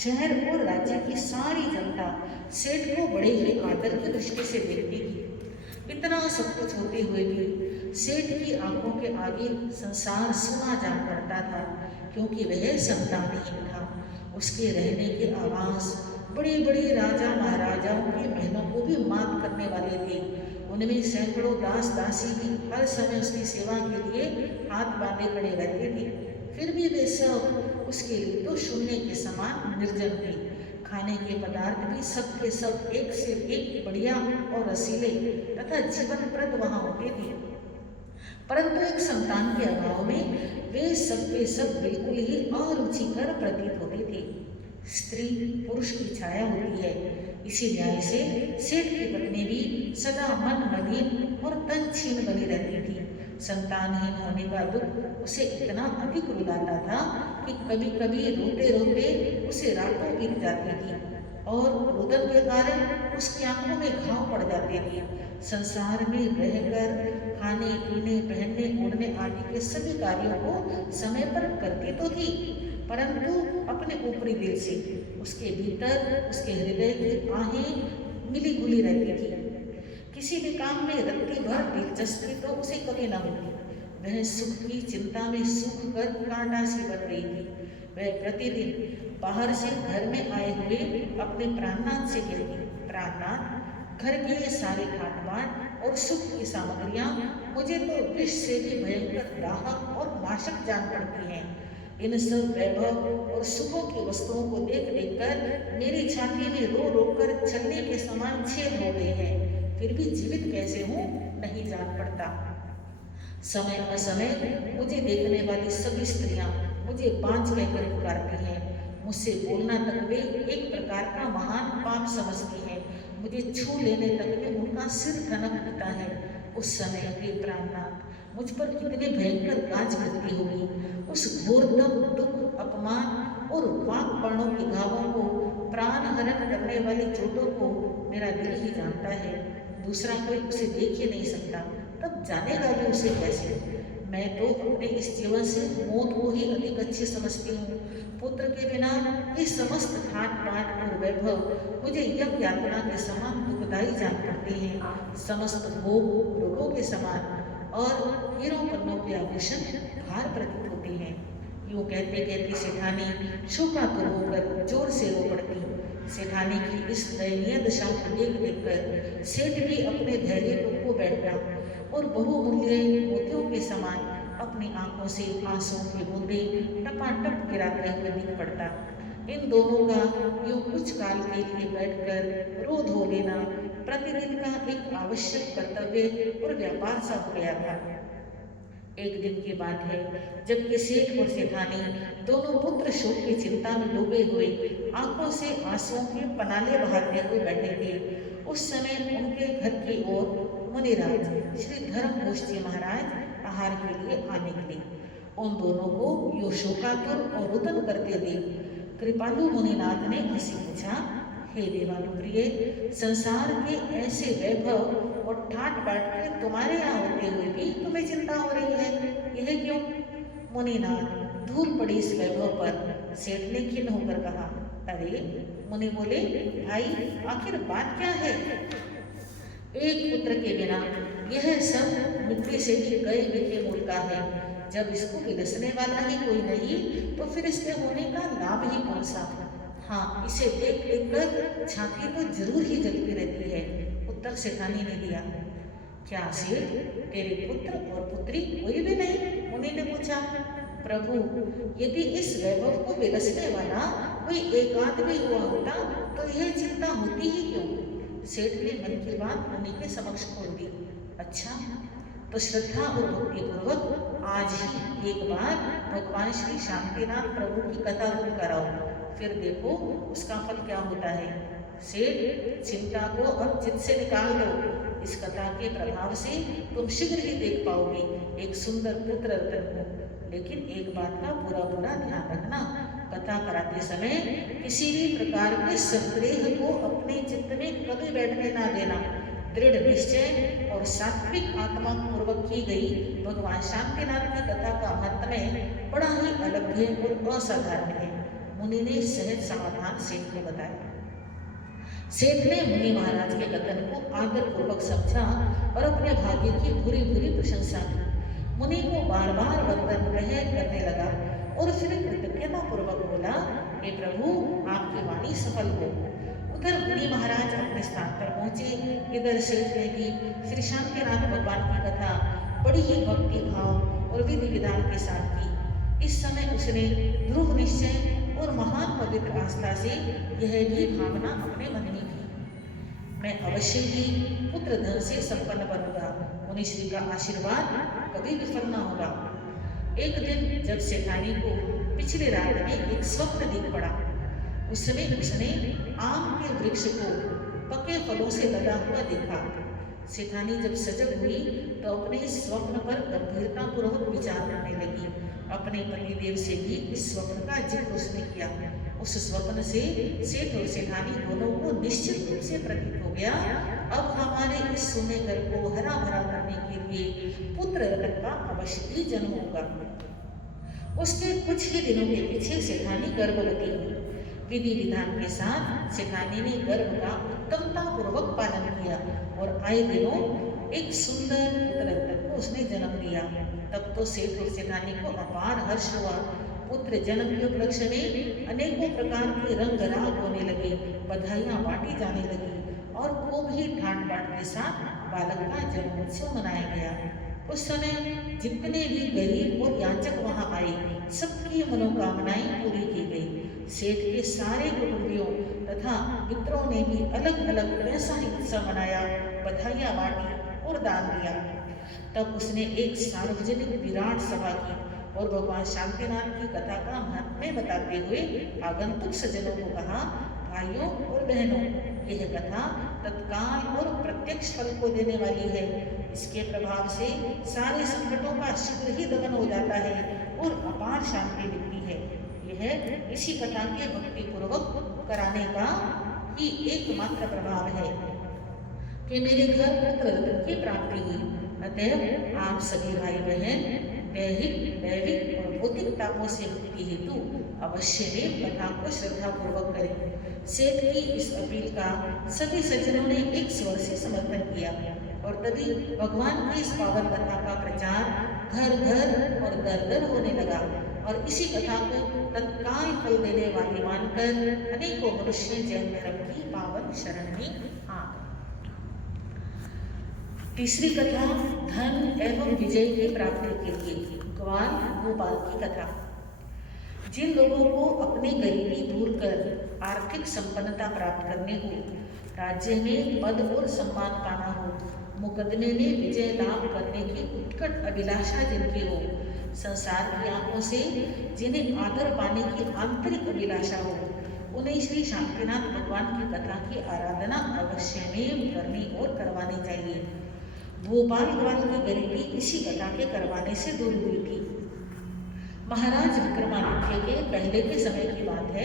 शहर और राज्य की सारी जनता सेठ को बड़े ही आदर की दृष्टि से देखती थी। इतना सब कुछ होते हुए भी सेठ की आंखों के आगे संसार सुना जान पड़ता था, क्योंकि वह संतानहीन था। उसके रहने के आवास बड़े बड़े राजा महाराजाओं के महलों को भी मात करने वाले थे। उनमें सैकड़ों दास दासी भी हर समय उसकी सेवा के लिए हाथ बांधे खड़े रहते थे। फिर भी वे सब उसके लिए तो शून्य के समान निर्जन थे। खाने के पदार्थ भी सब के सब एक से एक बढ़िया और रसीले तथा जीवनप्रद वहां होते थे। परंतु एक संतान के अभाव में वे सब के सब बिल्कुल ही अरुचिकर प्रतीत होते थे। स्त्री पुरुष की छाया होती है, इसी न्याय से सेठ की पत्नी भी सदा मन मलिन और तन छीन बनी रहती थी। संतानहीन होने का दुख उसे इतना अधिक रुलाता था कि कभी कभी रोते रोते उसे रातों बीत जाती थी और रुदन के कारण उसकी आंखों में घाव पड़ जाते थे। संसार में रहकर खाने पीने पहनने ओढ़ने आदि के सभी कार्यों को समय पर करती तो थी, परंतु अपने ऊपरी दिल से उसके भीतर उसके हृदय की आहें मिली घुली रहती थी। किसी भी काम में रत्ती भर दिलचस्पी तो उसे कभी न होती। वह सुख की चिंता में सूख कर कांटा सी बन गई थी। वह प्रतिदिन बाहर से घर में आए हुए अपने प्राणनाथ से कहती, प्राणनाथ, घर के ये सारे ठाट बाट और सुख की सामग्रियां मुझे तो विष से भी भयंकर दाहक और नाशक जान पड़ती हैं। इन सब वैभव और सुखों की वस्तुओं को देख देख कर मेरी छाती में रो रो कर छलने के समान छेद हो गए हैं। फिर भी जीवित कैसे हूँ नहीं जान पड़ता। समय असमय मुझे देखने वाली सभी स्त्रियां मुझे बांझ कहकर पुकारती हैं। मुझसे बोलना तक वे एक प्रकार का महान पाप समझती हैं। मुझे छू लेने तक में उनका सिर ठनक उठता है। उस समय वे प्राणनाथ मुझ पर कितने भयंकर गाज भरती होगी। उस घोरतम दुख अपमान और वाक बाणों के घावों को, प्राण हरण करने वाली चोटों को मेरा दिल ही जानता है। दूसरा कोई उसे देख ही नहीं सकता, तब जानेगा भी उसे कैसे। मैं तो अपने इस जीवन से मौत को ही अधिक अच्छी समझती हूँ। पुत्र के बिना ये समस्त ठाट बाट और वैभव मुझे यम यात्रा के समान दुखदायी जान पड़ते हैं। समस्त भोग रोगों के समान और हीरों पन्नों के आभूषण भार प्रतीत होते हैं। यूँ कहते कहते सेठानी शोकातुर होकर जोर से रो पड़ती। सेठानी की इस दयनीय दशा को देख देखकर सेठ भी अपने धैर्य को खो बैठता और बहुमूल्य मोतियों के समान अपनी आंखों से आंसुओं की बूंदें टपाटप गिराते हुए दिख पड़ता। इन दोनों का यूँ कुछ काल के लिए बैठकर रो धो लेना प्रतिदिन का एक आवश्यक कर्तव्य और व्यापार सा हो गया था। एक दिन की बात है, जबकि सेठ और सेठानी दोनों पुत्र शोक की चिंता में डूबे हुए आंखों से आंसुओं के पनाले बहाते हुए बैठे थे। उस समय उनके घर की ओर मुनिराज श्री धर्मघोष जी महाराज आहार के लिए आ निकले। उन दोनों को यो शोकातुर और रुदन करते देख कृपालु मुनिनाथ ने उनसे पूछा, हे देवानुप्रिय, संसार के ऐसे वैभव और ठाट बाट के तुम्हारे यहाँ होते हुए भी तुम्हें चिंता हो रही है, यह क्यों? मुनिनाथ धूल पड़ी इस वैभव पर सेठ ने खिन्न होकर कहा। अरे मुनि बोले, भाई आखिर बात क्या है? एक पुत्र के बिना यह सब मिट्टी से भी कई बिके मूल का है। जब इसको विलसने वाला ही कोई नहीं तो फिर इसके होने का लाभ ही कौन सा? हाँ, इसे देख देख कर छाती तो जरूर ही जलती रहती है। उत्तर सेठानी ने दिया। क्या सेठ, तेरे पुत्र और पुत्री कोई भी नहीं? मुनि ने पूछा। प्रभु, यदि इस वैभव को विलसने वाला कोई एकांत भी हुआ होता तो यह चिंता होती ही क्यों? सेठ ने मन की बात मुनि के समक्ष खोल दी। अच्छा, तो श्रद्धा और भक्ति पूर्वक आज ही एक बार भगवान श्री शांतिनाथ प्रभु की कथा तुम कराओ, फिर देखो उसका फल क्या होता है। सेठ, चिंता को अब चित्त से निकाल दो। इस कथा के प्रभाव से तुम शीघ्र ही देख पाओगे एक सुंदर पुत्र रत्न को। लेकिन एक बात का पूरा पूरा ध्यान रखना, कथा कराते समय किसी भी प्रकार के संदेह को अपने चित्त में कभी बैठने ना देना। दृढ़ निश्चय और सात्विक आत्मा पूर्वक की गई भगवान शांतिनाथ की कथा का महात्म्य बड़ा ही अलभ्य और असाधारण है। मुनि ने सहज समाधान सेठ को बताया। सेठ ने मुनि महाराज के कथन को आदर पूर्वक समझा और अपने भाग्य की पूरी पूरी प्रशंसा की। मुनि को बार बार वंदन करने लगा और फिर कृतज्ञता पूर्वक बोला, हे प्रभु, आपकी वाणी सफल हो। उधर मुनि महाराज अपने स्थान पर पहुंचे। इधर सेठ ने भी श्री शांतिनाथ भगवान की कथा बड़ी ही भक्ति भाव और विधि विधान के साथ की। इस समय उसने ध्रुव निश्चय और महान पवित्र आस्था से यह भी भावना अपने मन में की, मैं अवश्य ही पुत्र धन से संपन्न बनूंगा। मुनिश्री का आशीर्वाद कभी विफल न होगा। एक दिन जब सेठानी को पिछली रात में एक स्वप्न दिख पड़ा, उस समय उसने आम के वृक्ष को पके फलों से लदा हुआ देखा। सेठानी जब सजग हुई तो अपने स्वप्न पर गंभीरता पूर्वक विचार करने लगी। अपने पतिदेव से भी इस स्वप्न का जिक्र उसने किया। उस स्वप्न से सेठ और सेठानी दोनों को निश्चित रूप से प्रतीत हो गया, अब हमारे इस सोने घर को हरा भरा करने के लिए पुत्र रत्न का अवश्य ही जन्म होगा। उसके कुछ ही दिनों के पीछे सेठानी गर्भवती हुई। विधि विधान के साथ सेठानी ने गर्भ का उत्तमता पूर्वक पालन किया और आए दिनों एक सुंदर पुत्र रत्न को उसने जन्म दिया। तब तो सेठ और सेठानी को अपार हर्ष हुआ। पुत्र जन्म के उपलक्ष्य में अनेकों प्रकार के रंग राग होने लगे, बधाइयां बांटी जाने लगी और खूब ही ठाट बाट के साथ बालक का जन्मोत्सव मनाया गया। उस समय जितने भी गरीब और याचक वहां आए, सबकी मनोकामनाएं पूरी की गई। सेठ के सारे कुटुंबियों तथा मित्रों ने भी अलग अलग वैसा ही उत्सव मनाया, बधाइयां बांटी और दान दिया। तब उसने एक सार्वजनिक विराट सभा की और भगवान शांतिनाथ की कथा का महत्म्य बताते हुए आगंतुक सज्जनों को कहा, भाइयों और बहनों, यह कथा तत्काल और प्रत्यक्ष फल को देने वाली है। इसके प्रभाव से सारे संकटों का शीघ्र ही दमन हो जाता है और अपार शांति मिलती है। यह इसी कथा के भक्ति पूर्वक कराने का ही एकमात्र प्रभाव है कि मेरे घर पुत्र रत्न की प्राप्ति हुई। अतः आप सभी भाई बहन दैविक और भौतिक तापों से मुक्ति हेतु अवश्य में कथा को श्रद्धा पूर्वक करें। सेठ की इस अपील का सभी सज्जनों ने एक स्वर से समर्थन किया और तभी भगवान की इस पावन कथा का प्रचार घर घर और दर दर होने लगा और इसी कथा को तत्काल फल देने वाली मानकर अनेकों मनुष्य जैन धर्म की पावन शरण में आ गए। तीसरी कथा धन एवं विजय की प्राप्ति के लिए ग्वाल गोपाल की कथा। जिन लोगों को अपनी गरीबी दूर कर आर्थिक संपन्नता प्राप्त करने हो, राज्य में पद और सम्मान पाना हो, मुकदमे में विजय लाभ करने की उत्कट अभिलाषा जिनकी हो, संसार की आंखों से जिन्हें आदर पाने की आंतरिक अभिलाषा हो, उन्हें श्री शांतिनाथ भगवान की कथा की आराधना अवश्य में करनी और करवानी चाहिए। भोपाल ग्वाल की गरीबी इसी कथा के करवाने से दूर हुई थी। महाराज विक्रमादित्य के पहले के समय की बात है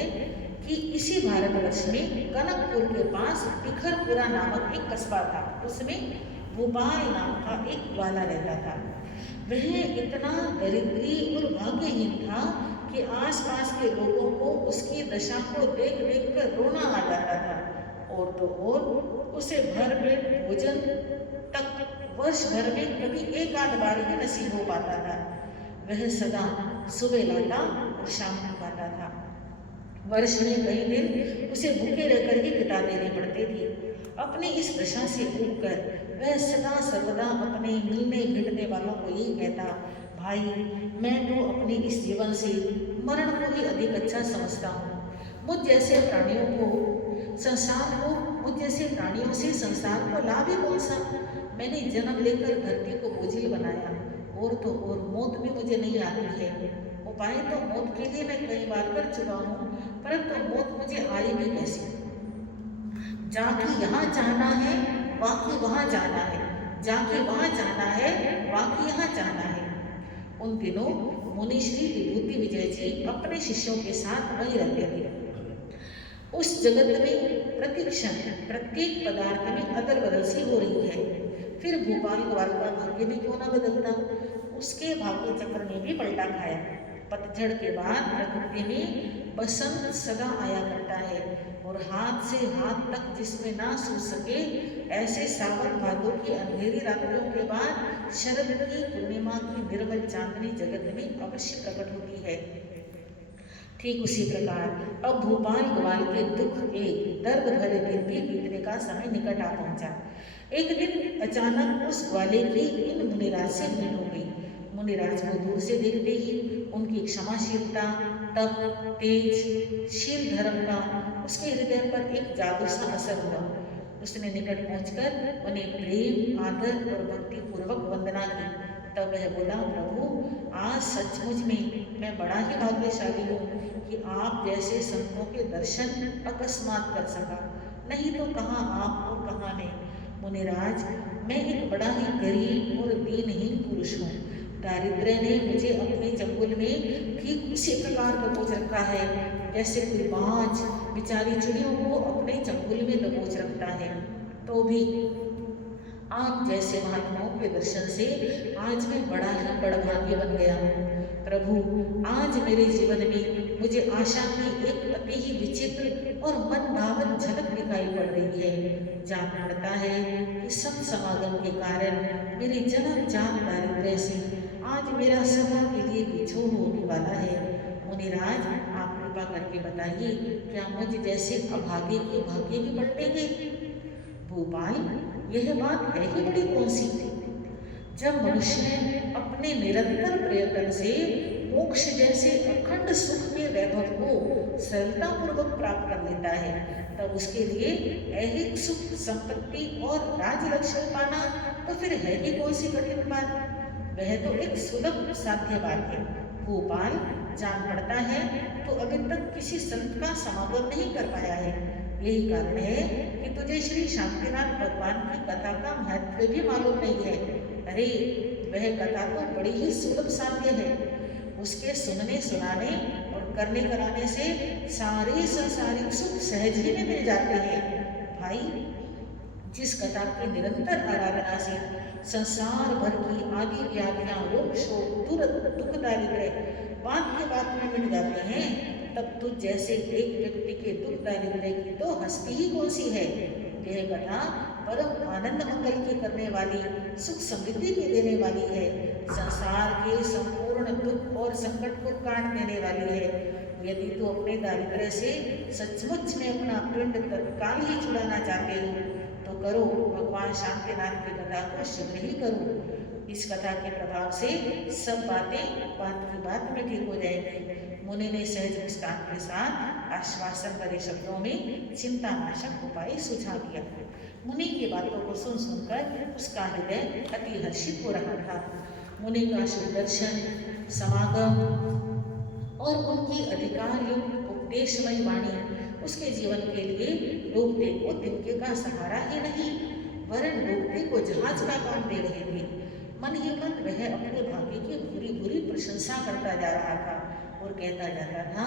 कि इसी भारतवर्ष में कनकपुर के पास टिखरपुरा नामक एक कस्बा था। उसमें भोपाल नाम का एक ग्वाला रहता था। वह इतना दरिद्री और भाग्यहीन था कि आसपास के लोगों को उसकी दशा को देख देख कर रोना आ जाता था। और तो और उसे भर पेट भोजन तक वर्ष भर में कभी एक आध बार ही नसीब हो पाता था। वह सदा सुबह लाता और शाम को खाता था। वर्ष में कई दिन उसे भूखे रहकर ही बिता देने पड़ते थे। अपनी इस दशा से ऊबकर वह सदा सर्वदा अपने मिलने भिड़ने वालों को यही कहता, भाई, मैं तो अपने इस जीवन से मरण को ही अधिक अच्छा समझता हूँ। मुझ जैसे प्राणियों से संसार को लाभ ही कौन सा। मैंने जन्म लेकर धरती को बोझिल बनाया, और तो और मौत भी मुझे नहीं आती है। उपाय तो मौत के लिए मैं कई बार कर चुका हूँ, परंतु मौत मुझे आएगी कैसे? जाके यहाँ जाना है, वाकई वहाँ जाना है, जाके वहाँ जाना है, वाकई यहाँ जाना है। उन दिनों मुनि श्री विभूति विजय जी अपने शिष्यों के साथ वहीं रहते थे। उस जगत में प्रतिक्षण प्रत्येक पदार्थ में अदल बदल सी हो रही है। फिर भोपाल ग्वाल का भाग्य भी क्यों ना बदलता, उसके भाग्य चक्र ने भी पलटा खाया। पतझड़ के बाद प्रकृति में बसंत सदा आया करता है, और हाथ से हाथ तक जिसमें ना सूझ सके, ऐसे सावन भादों की अंधेरी रात्रियों के बाद शरद की पूर्णिमा की निर्मल चांदनी जगत में अवश्य प्रकट होती है। ठीक उसी प्रकार अब भोपाल ग्वाल के दुख के दर्द भरे दिन भी बीतने का समय निकट आ पहुंचा। एक दिन अचानक उस ग्वाले की इन मुनिराज से भेंट हो गई। मुनिराज को दूर से देखते ही उनकी क्षमाशीलता, तप, तेज, शील धर्म का उसके हृदय पर एक जादू सा असर हुआ। उसने निकट पहुंचकर उन्हें प्रेम, आदर और भक्ति पूर्वक वंदना की। तब वह बोला, प्रभु आज सचमुच में मैं बड़ा ही भाग्यशाली हूँ कि आप जैसे संतों के दर्शन अकस्मात कर सका, नहीं तो कहाँ आप और कहाँ मैं। मुनिराज, मैं एक बड़ा ही गरीब और दीनहीन पुरुष हूँ। दारिद्र्य ने मुझे अपने चंगुल में ठीक उसी प्रकार दबोच रखा है जैसे कोई बाज बेचारी चिड़ियों को अपने चंगुल में दबोच रखता है। तो भी आप जैसे महात्माओं के दर्शन से आज मैं बड़ा ही बड़भाग्य बन गया हूँ। प्रभु, आज मेरे जीवन में मुझे आशा की एक अति ही विचित्र और मन भावन झलक दिखाई पड़ रही है। जान पड़ता है कि संत समागम के कारण मेरी जन्म जान दारिद्र्य से आज मेरा सदा के लिए बिछोह होने वाला है। मुनिराज, आप कृपा करके बताइए, क्या मुझ जैसे अभागे के भाग्य भी पलटेंगे? भोपाल, यह बात है ही बड़ी कौन सी? जब मनुष्य अपने निरंतर प्रयत्न से मोक्ष जैसे अखंड सुख के वैभव को सरलता पूर्वक प्राप्त कर लेता है, तब उसके लिए ऐहिक सुख, संपत्ति और राजलक्ष्य पाना तो फिर है ही कौन सी कठिन बात? वह तो एक सुलभ साध्य बात है। भोपाल, जान पड़ता है तो अभी तक किसी संत का समागम नहीं कर पाया है। यही कारण है कि तुझे श्री शांतिनाथ भगवान की कथा का महत्व भी मालूम नहीं है। अरे, वह कथा तो बड़ी ही सुलभ साध्य है। उसके सुनने, सुनाने और करने कराने से सारे संसारिक सुख सहज ही में मिल जाते हैं। भाई, जिस कथा की निरंतर आराधना से संसार भर की आदि व्याधियां, रोग, शोक, दुख, दारिद्र्य बात के बात में मिट जाते हैं, तब तुझ जैसे एक व्यक्ति के दुख दारिद्र्य की तो हस्ती ही कौन सी है। यह कथा परम आनंद मंगल की करने वाली, सुख समृद्धि की देने वाली है, संसार के संपूर्ण दुख और संकट को काट देने वाली है। यदि तू अपने दारिद्र्य से सचमुच में अपना पिंड तत्काल ही छुड़ाना चाहते हो तो करो, भगवान शांतिनाथ की कथा को शीघ्र ही करो। इस कथा के प्रभाव से सब बातें बात की बात में ठीक हो जाएंगी। मुनि ने सहज मुस्कान के साथ आश्वासन भरे शब्दों में चिंतानाशक उपाय सुझा दिया। मुनि की बातों को सुन सुनकर उसका हृदय अति हर्षित हो रहा था। मुनि का शुभ दर्शन, समागम और उनकी अधिकार युक्त उपदेशमय वाणी उसके जीवन के लिए डूबते को तिनके का सहारा ही नहीं, वरन डूबते को जहाज का काम दे रहे थे। मन ही मन वह अपने भाग्य की बुरी बुरी प्रशंसा करता जा रहा था और कहता जाता था,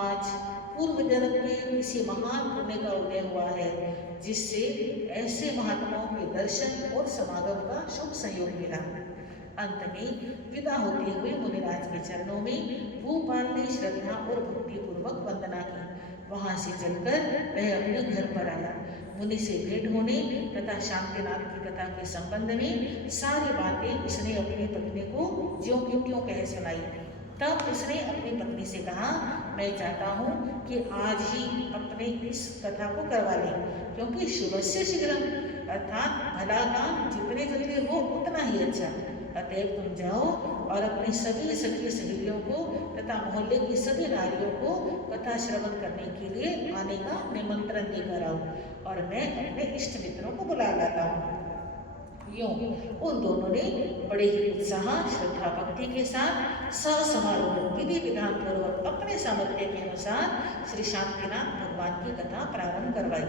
आज पूर्व जन्म के किसी महान पुण्य का उदय हुआ है, जिससे ऐसे महात्माओं के दर्शन और समागम का शुभ संयोग मिला। अंत में विदा होते हुए मुनिराज के चरणों में भूपाल ने श्रद्धा और भक्ति पूर्वक वंदना की। वहां से चलकर वह अपने घर पर आया। मुनि से भेंट होने तथा शांतिनाथ की कथा के संबंध में सारी बातें उसने अपनी पत्नी को ज्यों की त्यों कह सुनाई। तब उसने अपनी पत्नी से कहा, मैं चाहता हूँ कि आज ही अपने इस कथा को करवा लें, क्योंकि शुभस्य शीघ्रम, अर्थात भला काम जितने जल्दी हो उतना ही अच्छा। अतएव तुम जाओ और अपनी सभी सखी सहेलियों को तथा मोहल्ले की सभी नारियों को कथा श्रवण करने के लिए आने का निमंत्रण देकर आओ, और मैं अपने इष्ट मित्रों को बुला लाता हूँ। यूं उन दोनों ने बड़े ही उत्साह, श्रद्धा, भक्ति के साथ ससमारोह विधि विधान पूर्वक अपने सामर्थ्य के अनुसार श्री शांतिनाथ भगवान की कथा प्रारंभ करवाई।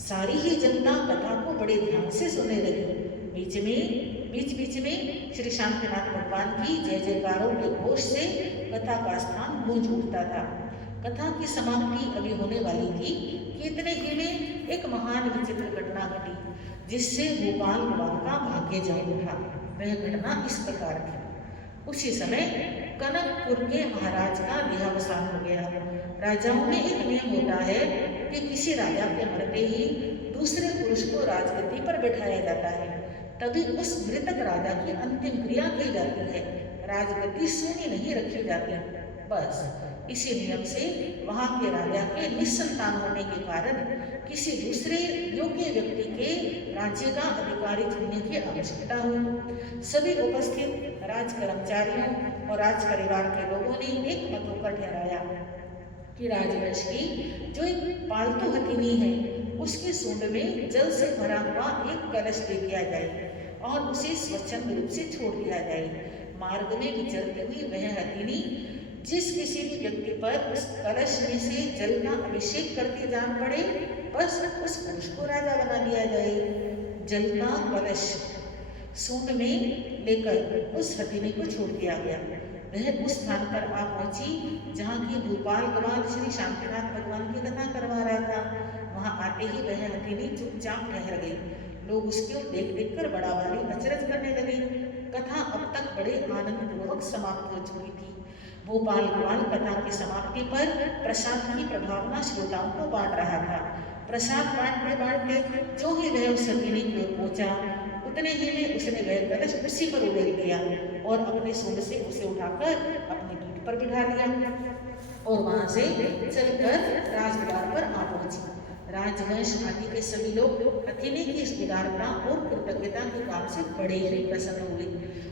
सारी ही जनता कथा को बड़े ध्यान से सुनने लगी। बीच में श्री शांतिनाथ भगवान की जय जयकारों के घोष से कथा का स्थान गूंज उठता था। कथा की समाप्ति अभी होने वाली थी कि इतने ही में एक महान विचित्र घटना घटी, जिससे भोपाल का भाग्य जम उठा। वह घटना इस प्रकार थी। उसी समय कनकपुर के महाराज का देहावसान हो गया। राजाओं में एक नियम होता है कि किसी राजा के मरते ही दूसरे पुरुष को राजगद्दी पर बैठाया जाता है, तभी उस मृतक राजा की अंतिम क्रिया की जाती है। राजगद्दी शून्य नहीं रखी जाती। बस इसी नियम से वहां के राजा के निस्संतान होने के कारण किसी दूसरे योग्य व्यक्ति के राज्य का अधिकारी चुनने की आवश्यकता हुई। सभी उपस्थित राज कर्मचारियों और राज परिवार के लोगों ने एक मत होकर ठहराया कि राजवंश की जो एक पालतू हथिनी है, उसकी सूंड में जल से भरा हुआ एक कलश दे दिया जाए और उसे स्वच्छंद रूप से छोड़ दिया जाए। मार्ग में विचरती हुई वह हथिनी जिस किसी भी व्यक्ति पर उस कलश में से जल का अभिषेक करके जान पड़े, बस उस पुरुष को राजा बना दिया जाए। जल का कलश सूंड में लेकर उस हथिनी को छोड़ दिया गया। वह उस स्थान पर आ पहुंची जहाँ की भूपाल गवाल श्री शांतिनाथ भगवान की कथा करवा रहा था। वहां आते ही वह हथिनी चुपचाप ठहर गई। लोग उसकी ओर देख देख कर बड़ा भारी अचरज करने लगे। कथा अब तक बड़े आनंद पूर्वक समाप्त हो चुकी थी। भोपाल गवाल कथा की समाप्ति पर प्रसाद की प्रभावना श्रोताओं को बांट रहा था। प्रसाद बांटते बांटते जो ही वह उस हथिनी की ओर पहुंचा, उतने ही में उसने वह कलश उसी पर उड़ेल दिया और अपने सूंड से उसे उठाकर अपनी पीठ पर बिठा लिया और वहां से चलकर राजद्वार पर आ पहुंची। राजवंश आदि के सभी लोग हथिनी की इस उदारता और कृतज्ञता के काम से बड़े ही प्रसन्न हुए।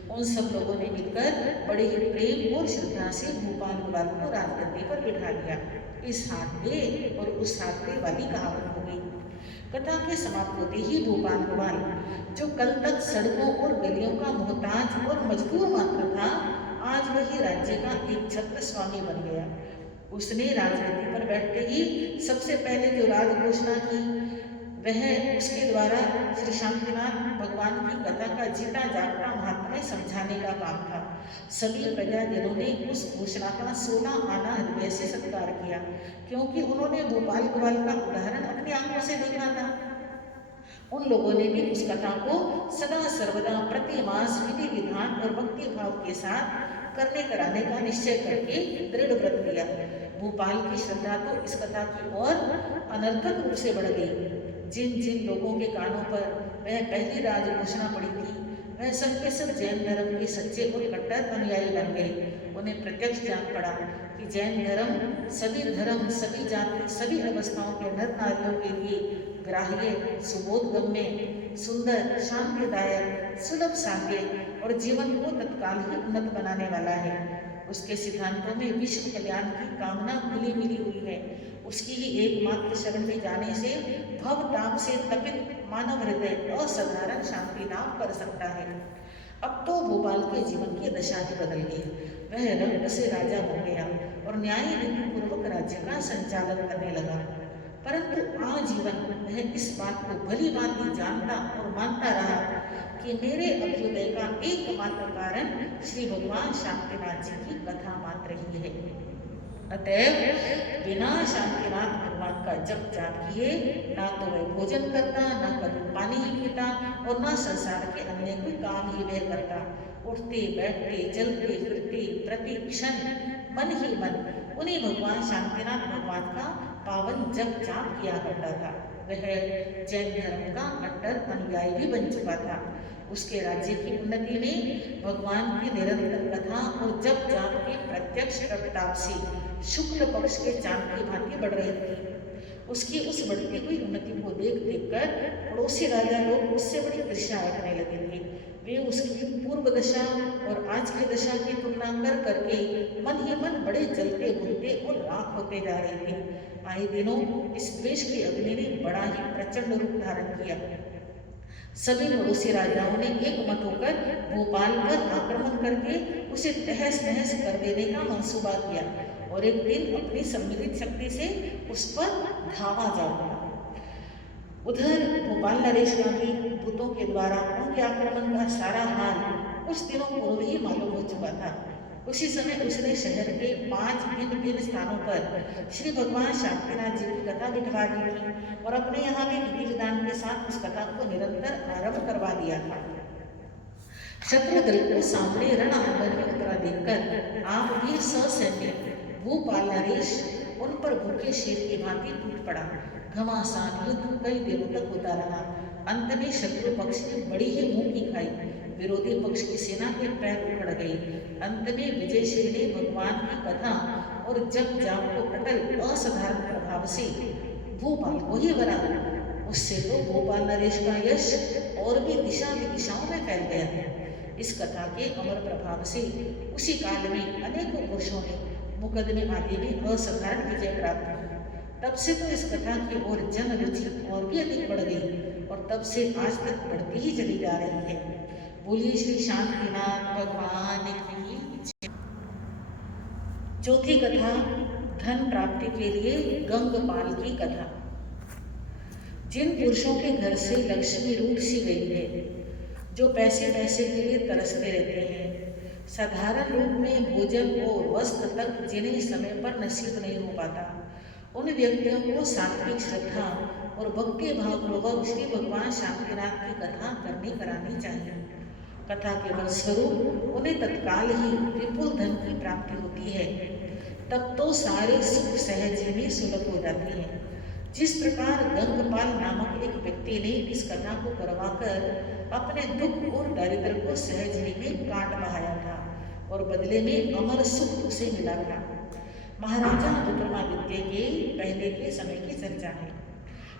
उन सब लोगों ने मिलकर बड़े ही प्रेम और श्रद्धा से भोपाल गवाल को राजगद्दी पर बिठा लिया। इस हाथ पे और उस हाथ पे वाली कहावत हो गई। कथा के समाप्त होते ही भोपाल गवाल, जो कल तक सड़कों और गलियों का मोहताज और मजदूर मात्र था, आज वही राज्य का एक छत्र स्वामी बन गया। उसने राजगद्दी पर बैठते ही सबसे पहले जो राज घोषणा की, वह उसके द्वारा श्री शांतिनाथ भगवान की कथा का जीता जागता महात्म्य समझाने का काम था। सभी प्रजाजनों ने उस घोषणा का 16 आना हृदय से सत्कार किया, क्योंकि उन्होंने भोपाल गवाल का उदाहरण अपनी आंखों से देखा था। उन लोगों ने भी उस कथा को सदा सर्वदा प्रति मास विधि विधान और भक्ति भाव के साथ करने कराने का निश्चय करके दृढ़ व्रत लिया। भोपाल की श्रद्धा तो इस कथा की ओर अनर्थक रूप से बढ़ गई। जिन जिन लोगों के कानों पर वह पहली राज घोषणा पड़ी थी, वह सब के सब जैन धर्म के सच्चे और कट्टर अनुयायी बन गए। उन्हें प्रत्यक्ष जान पड़ा कि जैन धर्म सभी जाति सभी अवस्थाओं के नर नारियों के लिए ग्राह्य, सुबोधगम्य, सुंदर, शांतिदायक, सुलभ साध्य और जीवन को तत्काल ही उन्नत बनाने वाला है। उसके सिद्धांतों में विश्व कल्याण की कामना खुली मिली हुई है। उसकी ही एकमात्र शरण में जाने से भव ताप से तपित मानव हृदय असाधारण शांति लाभ कर सकता है। अब तो भोपाल के जीवन की दशा ही बदल गई। वह रंग से राजा हो गया और न्याय नीति पूर्वक राज्य का संचालन करने लगा। परंतु आजीवन वह इस बात को भली भांति जानता और मानता रहा कि मेरे अभ्युदय का एकमात्र कारण श्री भगवान शांतिनाथ जी की कथा मात्र ही है। अतएव बिना शांतिनाथ भगवान का जप जाप किए ना तो वह भोजन करता, ना कभी पानी ही पीता और ना संसार के अन्य कोई काम ही वह करता। उठते बैठते चलते फिरते प्रति क्षण मन ही मन उन्हीं भगवान शांतिनाथ भगवान का पावन जप जाप किया करता था। वह जैन धर्म का कट्टर अनुयायी भी बन चुका था। उसके राज्य की उन्नति में भगवान की निरंतर कथा और जप जाप के प्रत्यक्ष प्रताप से शुक्ल पक्ष के चांद की भांति बढ़ रही थी। उसकी उस बढ़ती हुई उन्नति को देख देख कर पड़ोसी राजा लोग उससे बड़ी ईर्ष्या रखने लगे थे। वे उसकी पूर्व दशा और आज की दशा की तुलना कर करके मन ही मन बड़े जलते भूनते और राख होते जा रहे थे। आए दिनों इस द्वेष की अग्नि ने बड़ा ही प्रचंड रूप धारण किया। सभी पड़ोसी राजाओं ने एक मत होकर भोपाल पर आक्रमण करके उसे तहस नहस कर देने का मंसूबा किया और एक दिन अपनी सम्मिलित शक्ति से उस पर धावा जमा। उधर भोपाल नरेश का भी दूतों के द्वारा उनके आक्रमण का सारा हाल कुछ दिनों पूर्व ही मालूम हो चुका था। उसी समय उसने शहर के 5 भिन्न भिन्न स्थानों पर श्री भगवान शांतिनाथ जी की कथा बिठवा दी थी और अपने यहाँ के विधि विधान के साथ उस कथा को निरंतर आरंभ करवा दिया था। शत्रु दल को सामने रण आंगन में उतरा देखकर आप भी ससैन्य भूपाल नरेश उन पर भूखे शेर की भांति टूट पड़ा। घमासान युद्ध कई दिनों तक होता रहा। अंत में शत्रु पक्ष ने बड़ी ही मुंह की खाई। विरोधी पक्ष की सेना के पैर उखड़ गई। अंत में विजयश्री ने भगवान की कथा और जप जाप को अटल असाधारण प्रभाव से भोपाल को ही बना। उससे तो भोपाल नरेश का यश और भी दिशा विदिशाओं में फैल गया। इस कथा के अमर प्रभाव से उसी काल में अनेकों पुरुषों ने मुकदमे आदि में असाधारण विजय प्राप्त की। तब से तो इस कथा की ओर जन रुचि और भी अधिक बढ़ गई और तब से आज तक बढ़ती ही चली जा रही है। बोलिए श्री शांतिनाथ भगवान की। चौथी कथा, धन प्राप्ति के लिए गंगपाल की कथा। जिन पुरुषों के घर से लक्ष्मी रूठ सी गई है, जो पैसे पैसे के लिए तरसते रहते हैं, साधारण रूप में भोजन और वस्त्र तक जिन्हें समय पर नसीब नहीं हो पाता, उन व्यक्तियों को सात्विक श्रद्धा और भक्ति भावपूर्वक श्री भगवान शांतिनाथ की कथा करनी करानी चाहिए। कथा के फलस्वरूप उन्हें तत्काल ही विपुल धन की प्राप्ति होती है। तब तो सारे सुख सहज में सुलभ हो जाती है। जिस प्रकार गंगपाल नामक एक व्यक्ति ने इस कथा को करवाकर अपने दुख और दारिद्र को सहज ही में काट बहाया था और बदले में अमर सुख उसे मिला था। महाराजा विक्रमादित्य के पहले के समय की चर्चा है।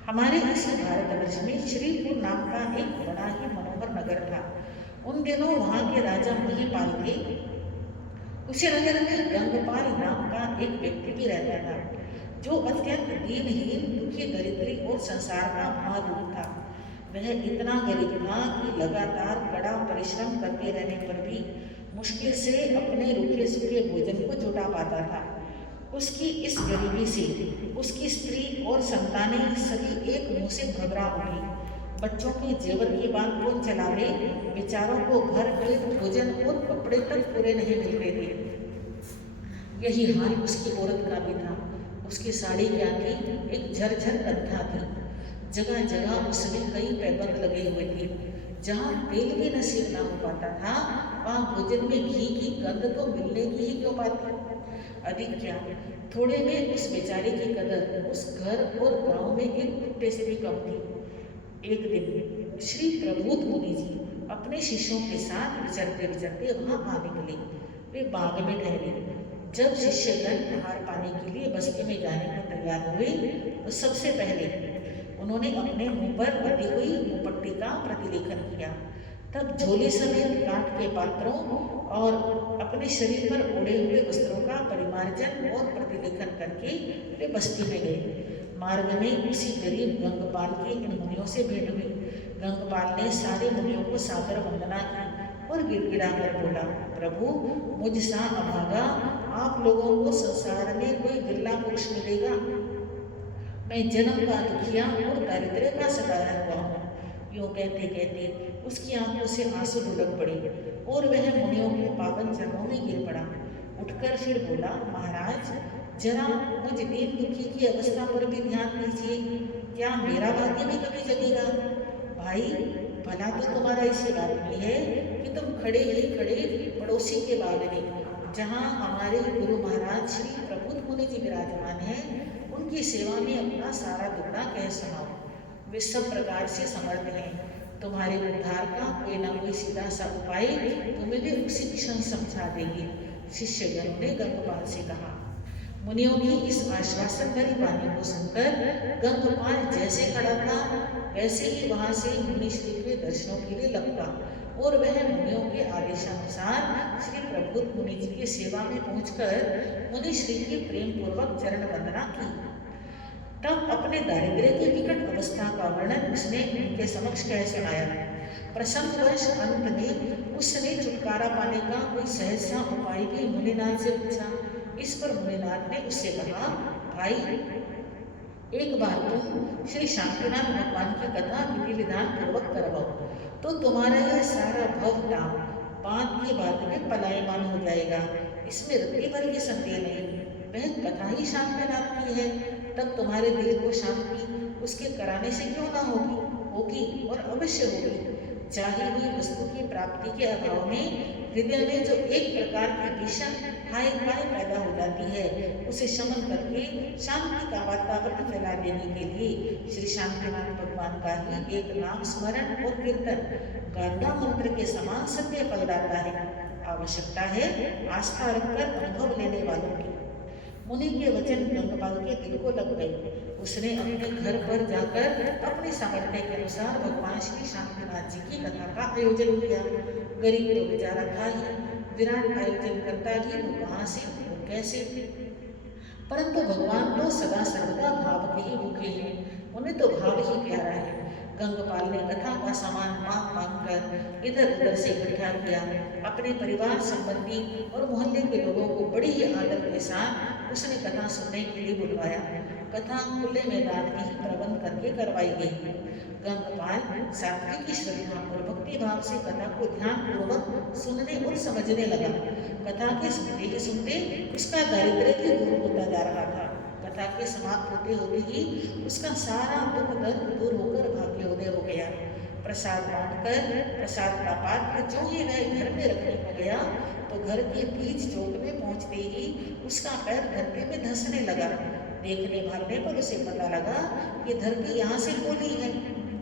हमारे इस भारतवर्ष में श्रीपुर नाम का एक बड़ा ही मनोहर नगर था। उन दिनों वहाँ के राजा महिपाल थे। उसी नगर में गंगपाल नाम का एक व्यक्ति भी रहता था, जो अत्यंत दीनहीन, दुखी, दरिद्री और संसार का महादुख था। वह इतना गरीब था कि लगातार कड़ा परिश्रम करते रहने पर भी मुश्किल से अपने रूखे सूखे भोजन को जुटा पाता था। उसकी इस गरीबी से उसकी स्त्री और संतानें सभी एक मुंह से घबरा उठी। बच्चों के जेवर की बात कौन चलावे, बेचारों को घर पेट भोजन और कपड़े तक पूरे नहीं मिलते थे। यही हाल उसकी औरत का भी था। उसकी साड़ी क्या थी, एक झरझर कंधा थी। जगह जगह उसमें कई पैबंद लगे हुए थे। जहाँ तेल भी नसीब ना हो पाता था, वहाँ भोजन में घी की गंध तो मिलने की ही क्यों बात है। अधिक क्या, थोड़े में उस बेचारे की कदर उस घर और गांव में एक कुत्ते से भी कम थी। एक दिन श्री प्रबोध मुनि जी अपने शिष्यों के साथ विचरते विचरते वहाँ आ निकले। वे बाग में ठहरे। जब शिष्यगण आहार पाने के लिए बस्ती में जाने को तैयार हुए तो सबसे पहले उन्होंने अपने मुंह पर बंधी हुई मुपट्टी का प्रतिलेखन किया। तब झोली समेत काठ के पात्रों और अपने शरीर पर ओढ़े हुए वस्त्रों का परिमार्जन और प्रतिलेखन करके वे बस्ती में गए। मार्ग में उसी गरीब गंगपाल के इन मुनियों से भेंट हुई। गंगपाल ने सारे मुनियों को सादर वंदना की और गिड़गिड़ा कर बोला, प्रभु, मुझ सा अभागा आप लोगों को संसार में कोई बिरला पुरुष मिलेगा। मैं जन्म का दुखिया और दारिद्र्य का सताया हुआ हूँ। यूँ कहते कहते उसकी आंखों से आंसू ढुलक पड़े और वह मुनियों के पावन चरणों में गिर पड़ा। उठकर फिर बोला, महाराज, जरा मुझ दीन दुखी की अवस्था पर भी ध्यान दीजिए। क्या मेरा भाग्य भी कभी जगेगा? भाई, भला तो तुम्हारा इसी बात में है कि तुम खड़े ही खड़े पड़ोसी के बाग में, जहाँ हमारे गुरु महाराज श्री प्रबोध मुनि जी विराजमान हैं, उनकी सेवा में अपना सारा दुखड़ा कह सुनाओ। वे सब प्रकार से समर्थ हैं। तुम्हारे उद्धार का कोई ना कोई सीधा सा उपाय तुम्हें भी उसी क्षण समझा देंगे। शिष्यगण ने गंगपाल से कहा। मुनियों की इस आश्वासन भरी वाणी को सुनकर गंगपाल जैसे खड़ा था वैसे ही वहां से मुनि श्री के दर्शनों के लिए लपका और वह मुनियों के आदेशानुसार श्री प्रबोध मुनि जी की सेवा में पहुंचकर मुनि श्री की प्रेम पूर्वक चरण वंदना की। तब अपने दारिद्र्य की विकट अवस्था का वर्णन उसने उनके समक्ष कह सुनाया। प्रसंगवश अंत में उसने छुटकारा पाने का कोई सहज सा उपाय भी मुनिनाथ से पूछा। इस पर मुनिनाथ ने उससे कहा, भाई एक बार तुम श्री शांतिनाथ भगवान की कथा विधि विधान पूर्वक करवाओ तो तुम्हारा यह सारा भव ताप बात की बात में पलायमान हो जाएगा। इसमें रत्ती भर की संदेह नहीं। वह कथा ही शांतिनाथ की है, तब तुम्हारे दिल को शांति उसके कराने से क्यों ना होगी? होगी और अवश्य होगी। चाहे हुई वस्तु की प्राप्ति के अभाव में हृदय में जो एक प्रकार की भीषण हाय हाय पैदा हो जाती है, उसे शमन करके शांति का वातावरण फैला देने के लिए श्री शांतिनाथ भगवान का ही एक नाम स्मरण और कीर्तन गाथा मंत्र के समान सत्य फलदाता है। आवश्यकता है आस्था रखकर अनुभव लेने वालों की। मुनि के वचन गंगपाल के दिल को लग गए। उसने अपने घर पर जाकर अपने सामर्थ्य के अनुसार भगवान श्री शांतिनाथ जी की कथा का आयोजन किया। गरीब तो बेचारा था ही, विराट आयोजन करता भी तो कहाँ से और कैसे? परंतु भगवान तो सदा सर्वदा भाव के ही भूखे हैं, उन्हें तो भाव ही प्यारा है। गंगपाल ने कथा का सामान मांग कर इधर उधर से इकट्ठा किया। अपने परिवार संबंधी और मोहल्ले के लोगों को बड़ी ही आदर के साथ उसने कथा सुनने के लिए बुलवाया। कथा खुले मैदान में ही प्रबंध करके करवाई गई। गंगपाल सात्विक श्रद्धा और भक्ति भाव से कथा को ध्यान पूर्वक सुनने और समझने लगा। कथा के सुनते ही सुनते उसका दारिद्र्य भी दूर होता जा रहा था। कथा के समाप्त होते होते ही उसका सारा दुख दर्द दूर होकर भाग्योदय हो गया। प्रसाद बांटकर प्रसाद का पात्र जो ही वह घर में रखने को गया तो घर के बीच चौक में पहुंचते ही उसका पैर धरती में धंसने लगा। देखने भागने पर उसे पता लगा कि धरती यहाँ से खोली है।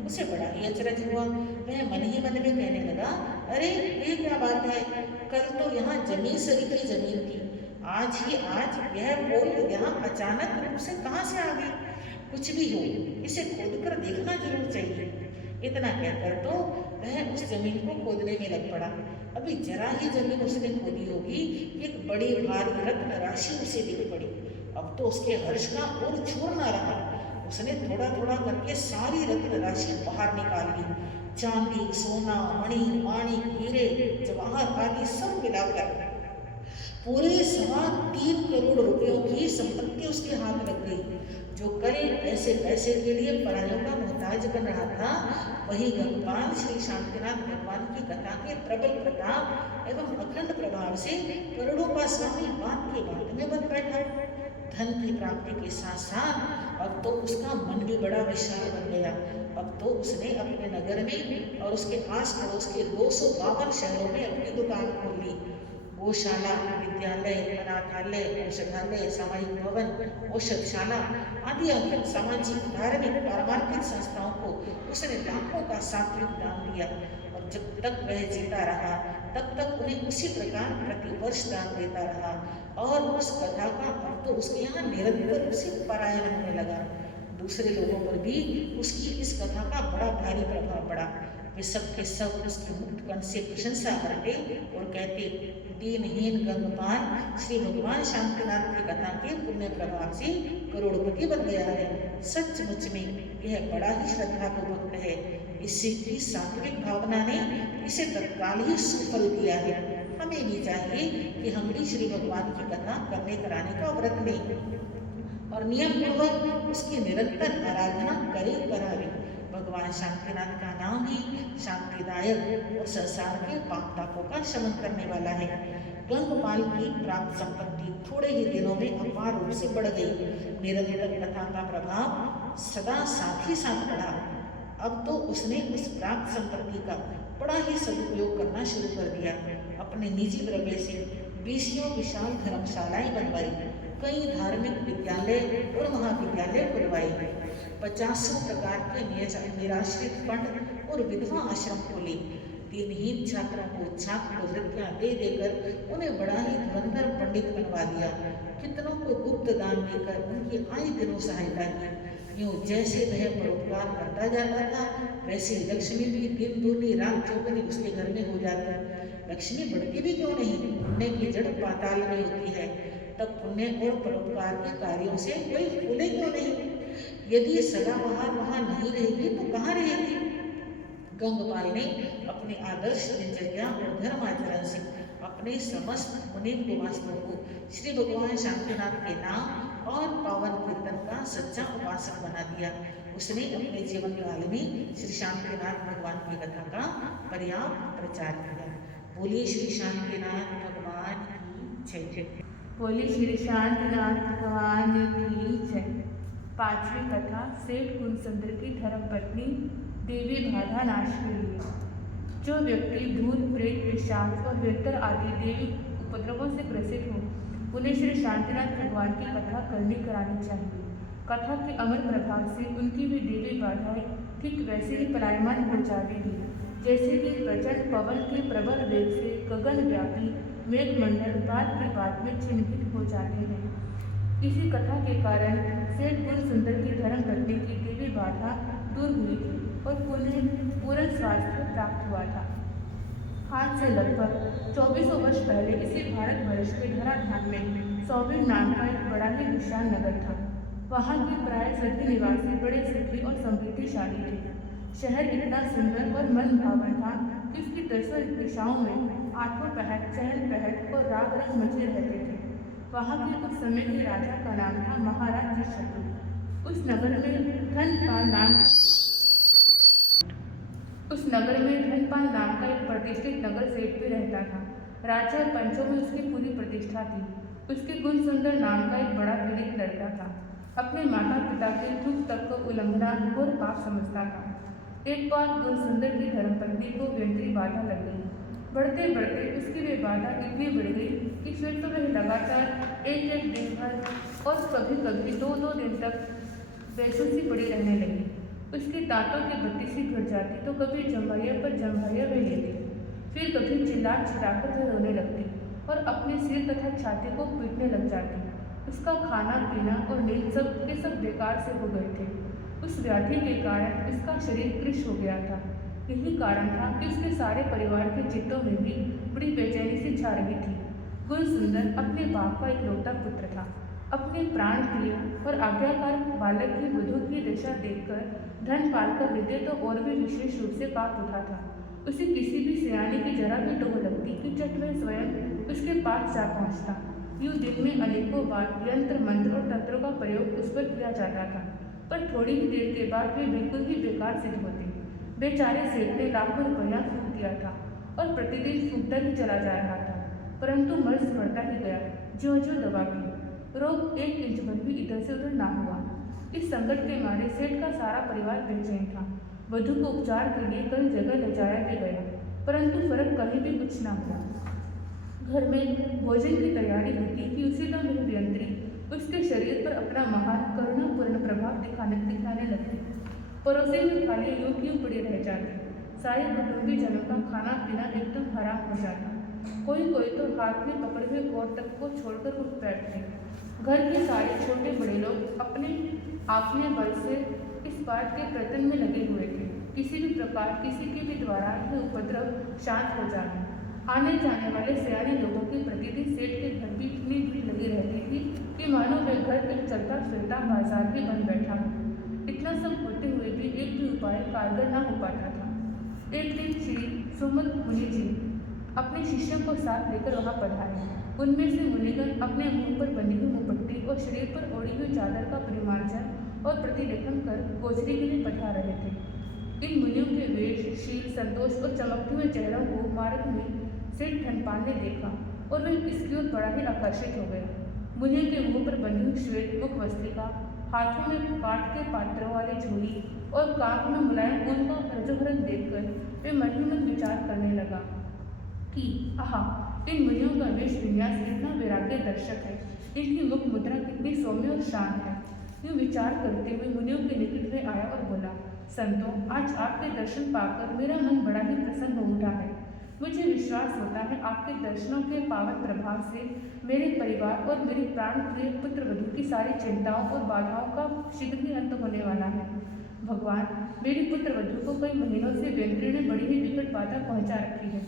उसे बड़ा ही अचरज हुआ। वह मन ही मन में कहने लगा, अरे ये क्या बात है, कल तो यहाँ जमीन सरी की जमीन थी, आज यह पोल यहाँ अचानक रूप से कहाँ से आ गई? कुछ भी हो, इसे खोदकर देखना जरूर चाहिए। इतना कहकर तो वह उस जमीन को खोदने में लग पड़ा। अभी जरा ही जमीन उसने खोदी होगी, एक बड़ी भारी रत्न राशि उसे दिख पड़ी। अब तो उसके हर्ष का और छोर न रहा। उसने थोड़ा थोड़ा करके सारी रत्न राशि बाहर निकाल ली। चांदी, सोना, मणि, माणिक, हीरे, जवाहर आदि सब मिलाकर पूरे 3.25 करोड़ रुपयों की संपत्ति उसके हाथ लग गई। जो कल ऐसे पैसे के लिए परायों का मोहताज बन रहा था, वही गंगपाल श्री शांतिनाथ भगवान की कथा के प्रबल प्रताप एवं अखंड प्रभाव से करोड़ों का स्वामी बात के बात में बन बैठा। धन की प्राप्ति के साथ साथ अब तो उसका मन भी बड़ा विशाल बन गया। अब तो उसने अपने नगर में और उसके आस पड़ोस के 252 शहरों में अपनी दुकान खोल ली। गौशाला, विद्यालय, अनाथालय, औषधालय, सामाजिक भवन, औषधशाला आदि अन्य सामाजिक, धार्मिक, पारमार्थिक संस्थाओं को उसने लाखों का सात्विक दान दिया। और जब तक वह जीता रहा तब तक उन्हें उसी प्रकार प्रतिवर्ष दान देता रहा। और उस कथा का अब तो उसके यहाँ निरंतर उसे परायण होने लगा। दूसरे लोगों पर भी उसकी इस कथा का बड़ा भारी प्रभाव पड़ा। वे सब के सब उसके मुक्त कंठ से प्रशंसा करते और कहते, दीनहीन गंगपाल श्री भगवान शांतिनाथ की कथा के पुण्य प्रभाव से करोड़पति बन गया है। सचमुच में यह बड़ा ही श्रद्धा को भक्त है। इसी की सात्विक भावना ने इसे तत्काल ही सुफल दिया है। हमें भी चाहिए कि हम भी श्री भगवान की कथा करने कराने का व्रत लें और नियम पूर्वक उसकी निरंतर आराधना करें करावें। भगवान शांतिनाथ का नाम ही शांतिदायक और संसार के पाप तापों का शमन करने वाला है। गंगपाल की प्राप्त संपत्ति थोड़े ही दिनों में अपार रूप से बढ़ गई। निरंतर कथा का प्रभाव सदा साथ ही साथ बढ़ा। अब तो उसने उस प्राप्त संपत्ति का बड़ा ही सदुपयोग करना शुरू कर दिया। अपने निजी द्रव्य से 20 विशाल धर्मशालाएं बनवाई, कई धार्मिक विद्यालय और महाविद्यालय खुलवाए, 50 प्रकार के निराश्रित फंड और विधवा आश्रम खोले। दिनहीन छात्रों को छात्रवृत्तियां दे देकर उन्हें बड़ा ही धुरंधर पंडित बनवा दिया। कितनों को गुप्त दान देकर उनकी आए दिनों सहायता की। यूं जैसे वह परोपकार करता जाता था, वैसे लक्ष्मी भी दिन दूनी रात चौगुनी उसके घर में हो जाती। लक्ष्मी बढ़ती भी क्यों नहीं, पुण्य की जड़ पाताल में होती है। तब पुण्य और परोपकार के कार्यों से कोई फूले क्यों नहीं? यदि सदाबहार वहां नहीं रहेगी तो कहाँ रहेगी? गंगपाल ने अपने आदर्श दिनचर्या और धर्म आचरण से अपने समस्त मुनि निवासियों को श्री भगवान शांतिनाथ के नाम और पावन कीर्तन का सच्चा उपासक बना दिया। उसने अपने जीवन काल में श्री शांतिनाथ भगवान की कथा का पर्याप्त प्रचार किया। बोलिए श्री शांतिनाथ भगवान की जय। बोलिए श्री शांतिनाथ भगवान की जय। पांचवी कथा सेठ गुणसुंदर की धर्मपत्नी देवी बाधा नाश के लिए। जो व्यक्ति भूत प्रेत पिशाच और वेतर आदि देवी उपद्रवों से ग्रसित हो उन्हें श्री शांतिनाथ भगवान की कथा करनी करानी चाहिए। कथा के अमर प्रभाव से उनकी भी देवी बाधाएं ठीक वैसे ही पलायमान हो जाएगी जैसे कि प्रचंड पवन के प्रबल वेग से गगन व्यापी मेघमंडल बाद की बात में चिन्हित हो जाते हैं। इसी कथा के कारण सेठ गुणसुंदर की धर्मपत्नी की देवी बाधा दूर हुई थी और उन्हें पूर्ण स्वास्थ्य प्राप्त हुआ था। आज से लगभग 2400 वर्ष पहले इसी भारतवर्ष के धराधाम में सौबीर नाम का एक बड़ा ही विशाल नगर था। वहाँ के प्राय सभी निवासी बड़े सुखी और समृद्धिशाली थे। शहर इतना सुंदर और मन भावन था कि उसकी 10 दिशाओं में आठों पहर चहल पहल और राग रंग मचे रहते थे। वहाँ के उस समय के राजा का नाम था महाराज शत्रु। उस नगर में धनपाल नाम का एक प्रतिष्ठित नगर सेठ भी रहता था। राज्य और पंचों में उसकी पूरी प्रतिष्ठा थी। उसके गुणसुंदर नाम का एक बड़ा पीड़ित लड़का था। अपने माता पिता के दुख तक को उल्लंघना घोर पाप समझता था। एक बार गुणसुंदर की धर्मपत्नी को व्यंत्री बाधा लग गई। बढ़ते बढ़ते उसकी वे बाधा इतनी बढ़ गई कि फिर तो वह लगातार एक दिन भर और कभी कभी 2-2 दिन तक बेसुसी पड़ी रहने लगी। उसके दांतों की बत्ती सी घट जाती तो कभी जम्भैया पर जम्भैया वे लेती, फिर कभी चिल्ला चिल्लाकर वह रोने लगती और अपने सिर तथा छाती को पीटने लग जाती। उसका खाना पीना और नींद सब के सब बेकार से हो गए थे। उस व्याधि के कारण उसका शरीर कृश हो गया था। यही कारण था कि उसके सारे परिवार के चित्तों में भी बड़ी बेचैनी सी छा रही थी। गुणसुंदर अपने बाप का इकलौता पुत्र था। अपने प्राण प्रिय और आज्ञाकार बालक की वधू की दशा देखकर धनपाल का हृदय तो और भी विशेष रूप से कांप उठा था। उसे किसी भी सियाने की जरा भी टोह लगती कि चट वह स्वयं उसके पास जा पहुंचता। यूँ दिन में अनेकों बार यंत्र मंत्र और तंत्रों का प्रयोग उस पर किया जाता था, पर थोड़ी ही देर के बाद वे बिल्कुल ही बेकार सिद्ध होते। बेचारे सेठ ने लाखों रुपया फूंक दिया था और प्रतिदिन फूंकता ही चला जा रहा था, परंतु मर्ज बढ़ता ही गया ज्यों ज्यों दबा की। रोग 1 इंच भर भी इधर से उधर ना हुआ। इस संकट के मारे सेठ का सारा परिवार बेचैन था। वधू को उपचार के लिए कई जगह ले जाया भी गया, परंतु फर्क कहीं भी कुछ ना हुआ। घर में भोजन की तैयारी होती कि उसी दम वह व्यंत्री उसके शरीर पर अपना महान करुणापूर्ण प्रभाव दिखाने लगती। पड़ोसी में थाली यूं क्यों पड़ी रह जाती। सारे कुटुंबी जनों का खाना पीना एकदम हराम हो जाता। कोई कोई तो हाथ में पकड़े हुए कोट तक को छोड़कर उठ बैठते। घर के सारे छोटे बड़े लोग अपने आपने बल से इस बात के प्रयत्न में लगे हुए थे किसी भी प्रकार किसी के भी द्वारा यह उपद्रव शांत हो जाए। आने जाने वाले सियाने लोगों की प्रतिदिन सेठ के घर भी इतनी भीड़ लगी रहती थी कि मानो वे घर एक चलता फिरता बाजार भी बन बैठा हो। इतना सब होते हुए भी एक भी उपाय कारगर न हो पाता था। एक दिन श्री सुमत मुनि जी अपने शिष्यों को साथ लेकर वहाँ पधारे। उनमें से मुनिगण अपने मुंह पर बनी हुई मुपट्टी और शरीर पर ओढ़ी हुई चादर का परिमार्जन और प्रतिलेखन कर गोचरी के लिए पधार रहे थे। इन मुनियों के वेश, शील, संतोष और चमकते हुए चेहरों को मार्ग में सेठ धनपाल ने देखा और वह इसकी ओर बड़ा ही आकर्षित हो गया। मुनियों के मुंह पर बनी हुई श्वेत मुख वस्त्रिका, हाथों में काठ के पात्रों वाली झोली और कान में मुलायम ऊन का रजोहरण देखकर वे मन ही मन विचार करने लगा कि आहा, इन मुनियों का वेश विन्यास कितना वैराग्य दर्शक है, इनकी मुख मुद्रा कितनी सौम्य और शांत है। यूँ विचार करते हुए मुनियों के निकट में आया और बोला, संतों, आज आपके दर्शन पाकर मेरा मन बड़ा ही प्रसन्न हो उठा है। मुझे विश्वास होता है आपके दर्शनों के पावन प्रभाव से मेरे परिवार और मेरी प्राण प्रिय पुत्र वधू की सारी चिंताओं और बाधाओं का शीघ्र ही अंत होने वाला है। भगवान, मेरी पुत्र वधू को कई महीनों से व्यंत्री ने बड़ी ही विकट बाधा पहुंचा रखी है,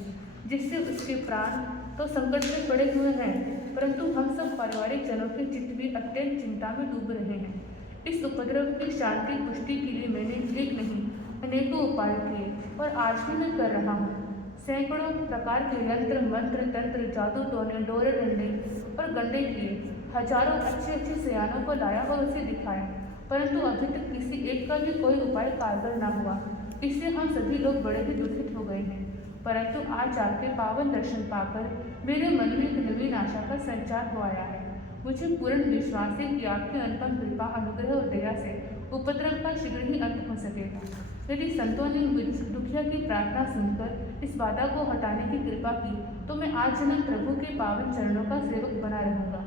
जिससे उसके प्राण तो संकट में पड़े हुए हैं, परंतु हम सब पारिवारिक जनों के चित्त भी अत्यंत चिंता में डूब रहे हैं। इस उपद्रव की शांति पुष्टि के लिए मैंने एक नहीं अनेकों उपाय किए और आज भी मैं कर रहा हूँ। सैकड़ों प्रकार के यंत्र मंत्र तंत्र जादू टोने डोरे डंडे और गंडे किए, हजारों अच्छे अच्छे सयानों को लाया और उसे दिखाया, परंतु अभी तक किसी एक का भी कोई उपाय कारगर न हुआ। इससे हम सभी लोग बड़े ही दुखित हो गए हैं। परंतु आज आपके पावन दर्शन पाकर मेरे मन में एक नवीन आशा का संचार हो आया है। मुझे पूर्ण विश्वास है कि आपकी अनुपम कृपा अनुग्रह और दया से उपद्रव का शीघ्र ही अंत हो सकेगा। यदि संतों ने मुझ दुखिया की प्रार्थना सुनकर इस बाधा को हटाने की कृपा की तो मैं आज जन्म प्रभु के पावन चरणों का सेवक बना रहूंगा।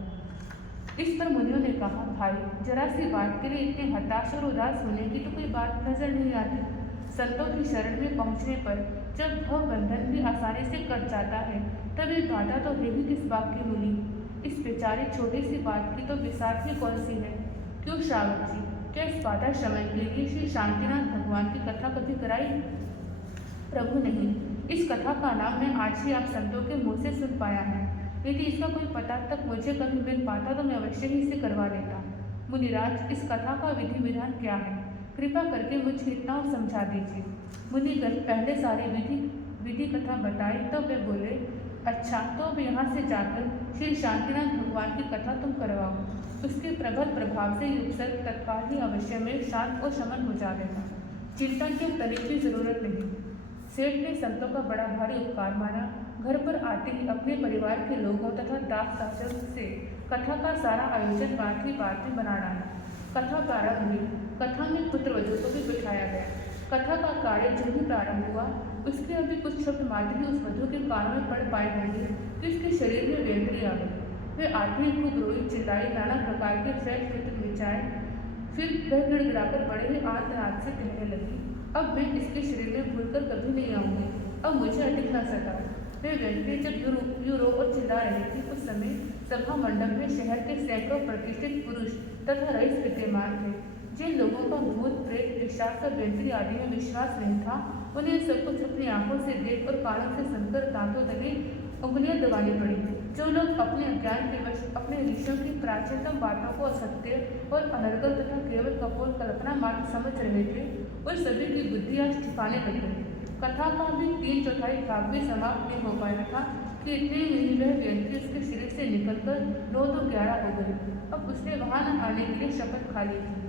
इस पर मुनियों ने कहा, भाई जरा सी बात के लिए इतने हताश और उदास होने की तो कोई बात नजर नहीं आती। संतों की शरण में पहुंचने पर जब भव बंधन भी आसानी से कट जाता है तब ये बाधा तो है ही किस बात की मुनि। इस बेचारी छोटी सी बात की तो विसार ही कौन सी है। क्यों श्रावक जी, क्या इस बाधा शमन के लिए श्री शांतिनाथ भगवान की कथा कभी कराई? प्रभु नहीं, इस कथा का नाम मैं आज ही आप संतों के मुँह से सुन पाया है। यदि इसका कोई पता तक मुझे कभी मिल पाता तो मैं अवश्य ही इसे करवा लेता। मुनिराज, इस कथा का विधि विधान क्या है? कृपा करके मुझे इतना और समझा दीजिए। मुनिगण पहले सारी विधि कथा बताई तब वे बोले, अच्छा तो अब यहाँ से जाकर श्री शांतिनाथ भगवान की कथा तुम करवाओ। उसके प्रबल प्रभाव से उपसर्ग तत्काल ही अवश्य में शांत और शमन हो जाएगा। चिंता की तनिक भी जरूरत नहीं। सेठ ने संतों का बड़ा भारी उपकार माना। घर पर आते ही अपने परिवार के लोगों तथा दास दासियों से कथा का सारा आयोजन बात ही बना डाला। कथा प्रारंभ हुई। कथा में पुत्रवधू को भी बिठाया गया। कथा का कार्य जो ही प्रारंभ हुआ उसके अभी कुछ शब्द मात्र ही उस वधू के कानों में पड़ पाए होंगे कि उसके शरीर में व्यंत्री आ गई। वे आते ही खूब रोई चिल्लाई, नाना प्रकार के श्रेष्ठ चित्र मिचाए। फिर वह गिड़गिड़ाकर बड़े ही आर्तनाद से कहने लगी, अब मैं इसके शरीर में भूलकर कभी नहीं आऊँगी, अब मुझे अधिक न सताओ। वे व्यक्ति जब यूरो और चिल्ला रहे थे उस समय सभा मंडप में शहर के सैकड़ों प्रतिष्ठित पुरुष तथा रईस विद्यमान थे। जिन लोगों का भूत प्रेत पिशाच और व्यंत्री आदि में विश्वास नहीं था उन्हें सब कुछ अपनी आंखों से देख और कानों से सुनकर दांतों तले उंगलियां दबानी पड़ी। जो लोग अपने अज्ञान के वश अपने ऋषियों की प्राचीनतम बातों को असत्य और अनर्गल तथा केवल कपोल कल्पना मात्र समझ रहे थे उन सभी की बुद्धि आज ठिकाने लग गई। कथा का भी 3/4 भाग भी समाप्त नहीं हो पाया था कि इतने में ही वह व्यक्ति उसके शरीर से निकलकर 9-11 हो गई। अब उसने वहां न आने के लिए शपथ खा ली थी।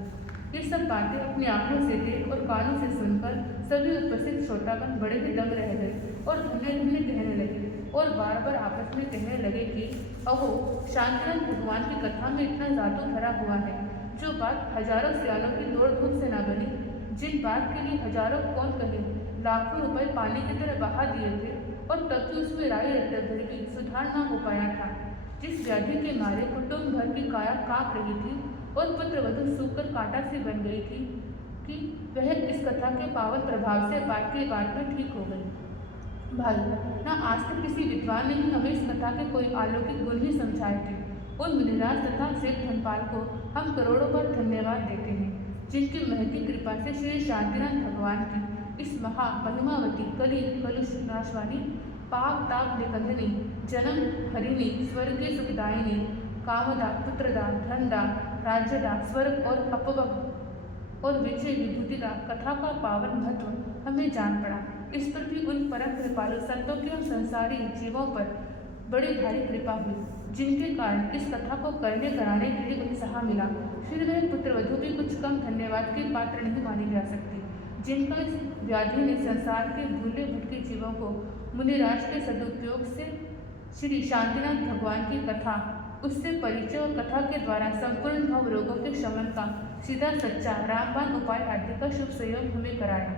ये सब बातें अपनी आंखों से देख और कानों से सुनकर सभी उपस्थित श्रोतागण बड़े ही दंग रह गए और धन्य धन्य कहने लगे और बार बार आपस में कहने लगे कि अहो, शांतिनाथ भगवान की कथा में इतना जादू भरा हुआ है जो बात हजारों सियालों की दौड़ धूप से न बनी, जिन बात के लिए हजारों कौन कहे लाखों रुपए पानी की तरह बहा दिए थे और तब भी उसमें राय रहते भर भी सुधार न हो पाया था। जिस व्याधि के मारे कुटुंब भर की काया कांप रही थी और पुत्रवधू सूखकर कांटा सी बन गई थी कि वह इस कथा के पावन प्रभाव से बात के बाद में ठीक हो गई। भाई, न आज तक किसी विद्वान ने ही हमें इस कथा के कोई अलौकिक गुण ही समझाए थे। उन मुनिराज तथा सेठ धनपाल को हम करोड़ों बार धन्यवाद देते हैं जिनकी महती कृपा से श्री शांतिनाथ भगवान की इस महा महिमावती कली कलुष नाशवानी पाप ताप निकंदनी जन्म हरिणी स्वर्गीय सुखदायिनी कामदा पुत्रदा धनदा राज्यदा स्वर्ग और अपवग और विजय विभूतिदा कथा का पावन महत्व हमें जान पड़ा। इस पर भी उन परम कृपालु संतों की और संसारी जीवों पर बड़ी भारी कृपा हुई जिनके कारण इस कथा को करने कराने के लिए उत्साह मिला। फिर वह पुत्रवधू भी कुछ कम धन्यवाद के पात्र नहीं मानी जा सकती जिनका इस व्याधि ने संसार के भूले भटके जीवों को मुनिराज के सदुपयोग से श्री शांतिनाथ भगवान की कथा उससे परिचय और कथा के द्वारा संपूर्ण भव रोगों के शमन का सीधा सच्चा रामबाण उपाय आदि का शुभ सहयोग हमें कराया।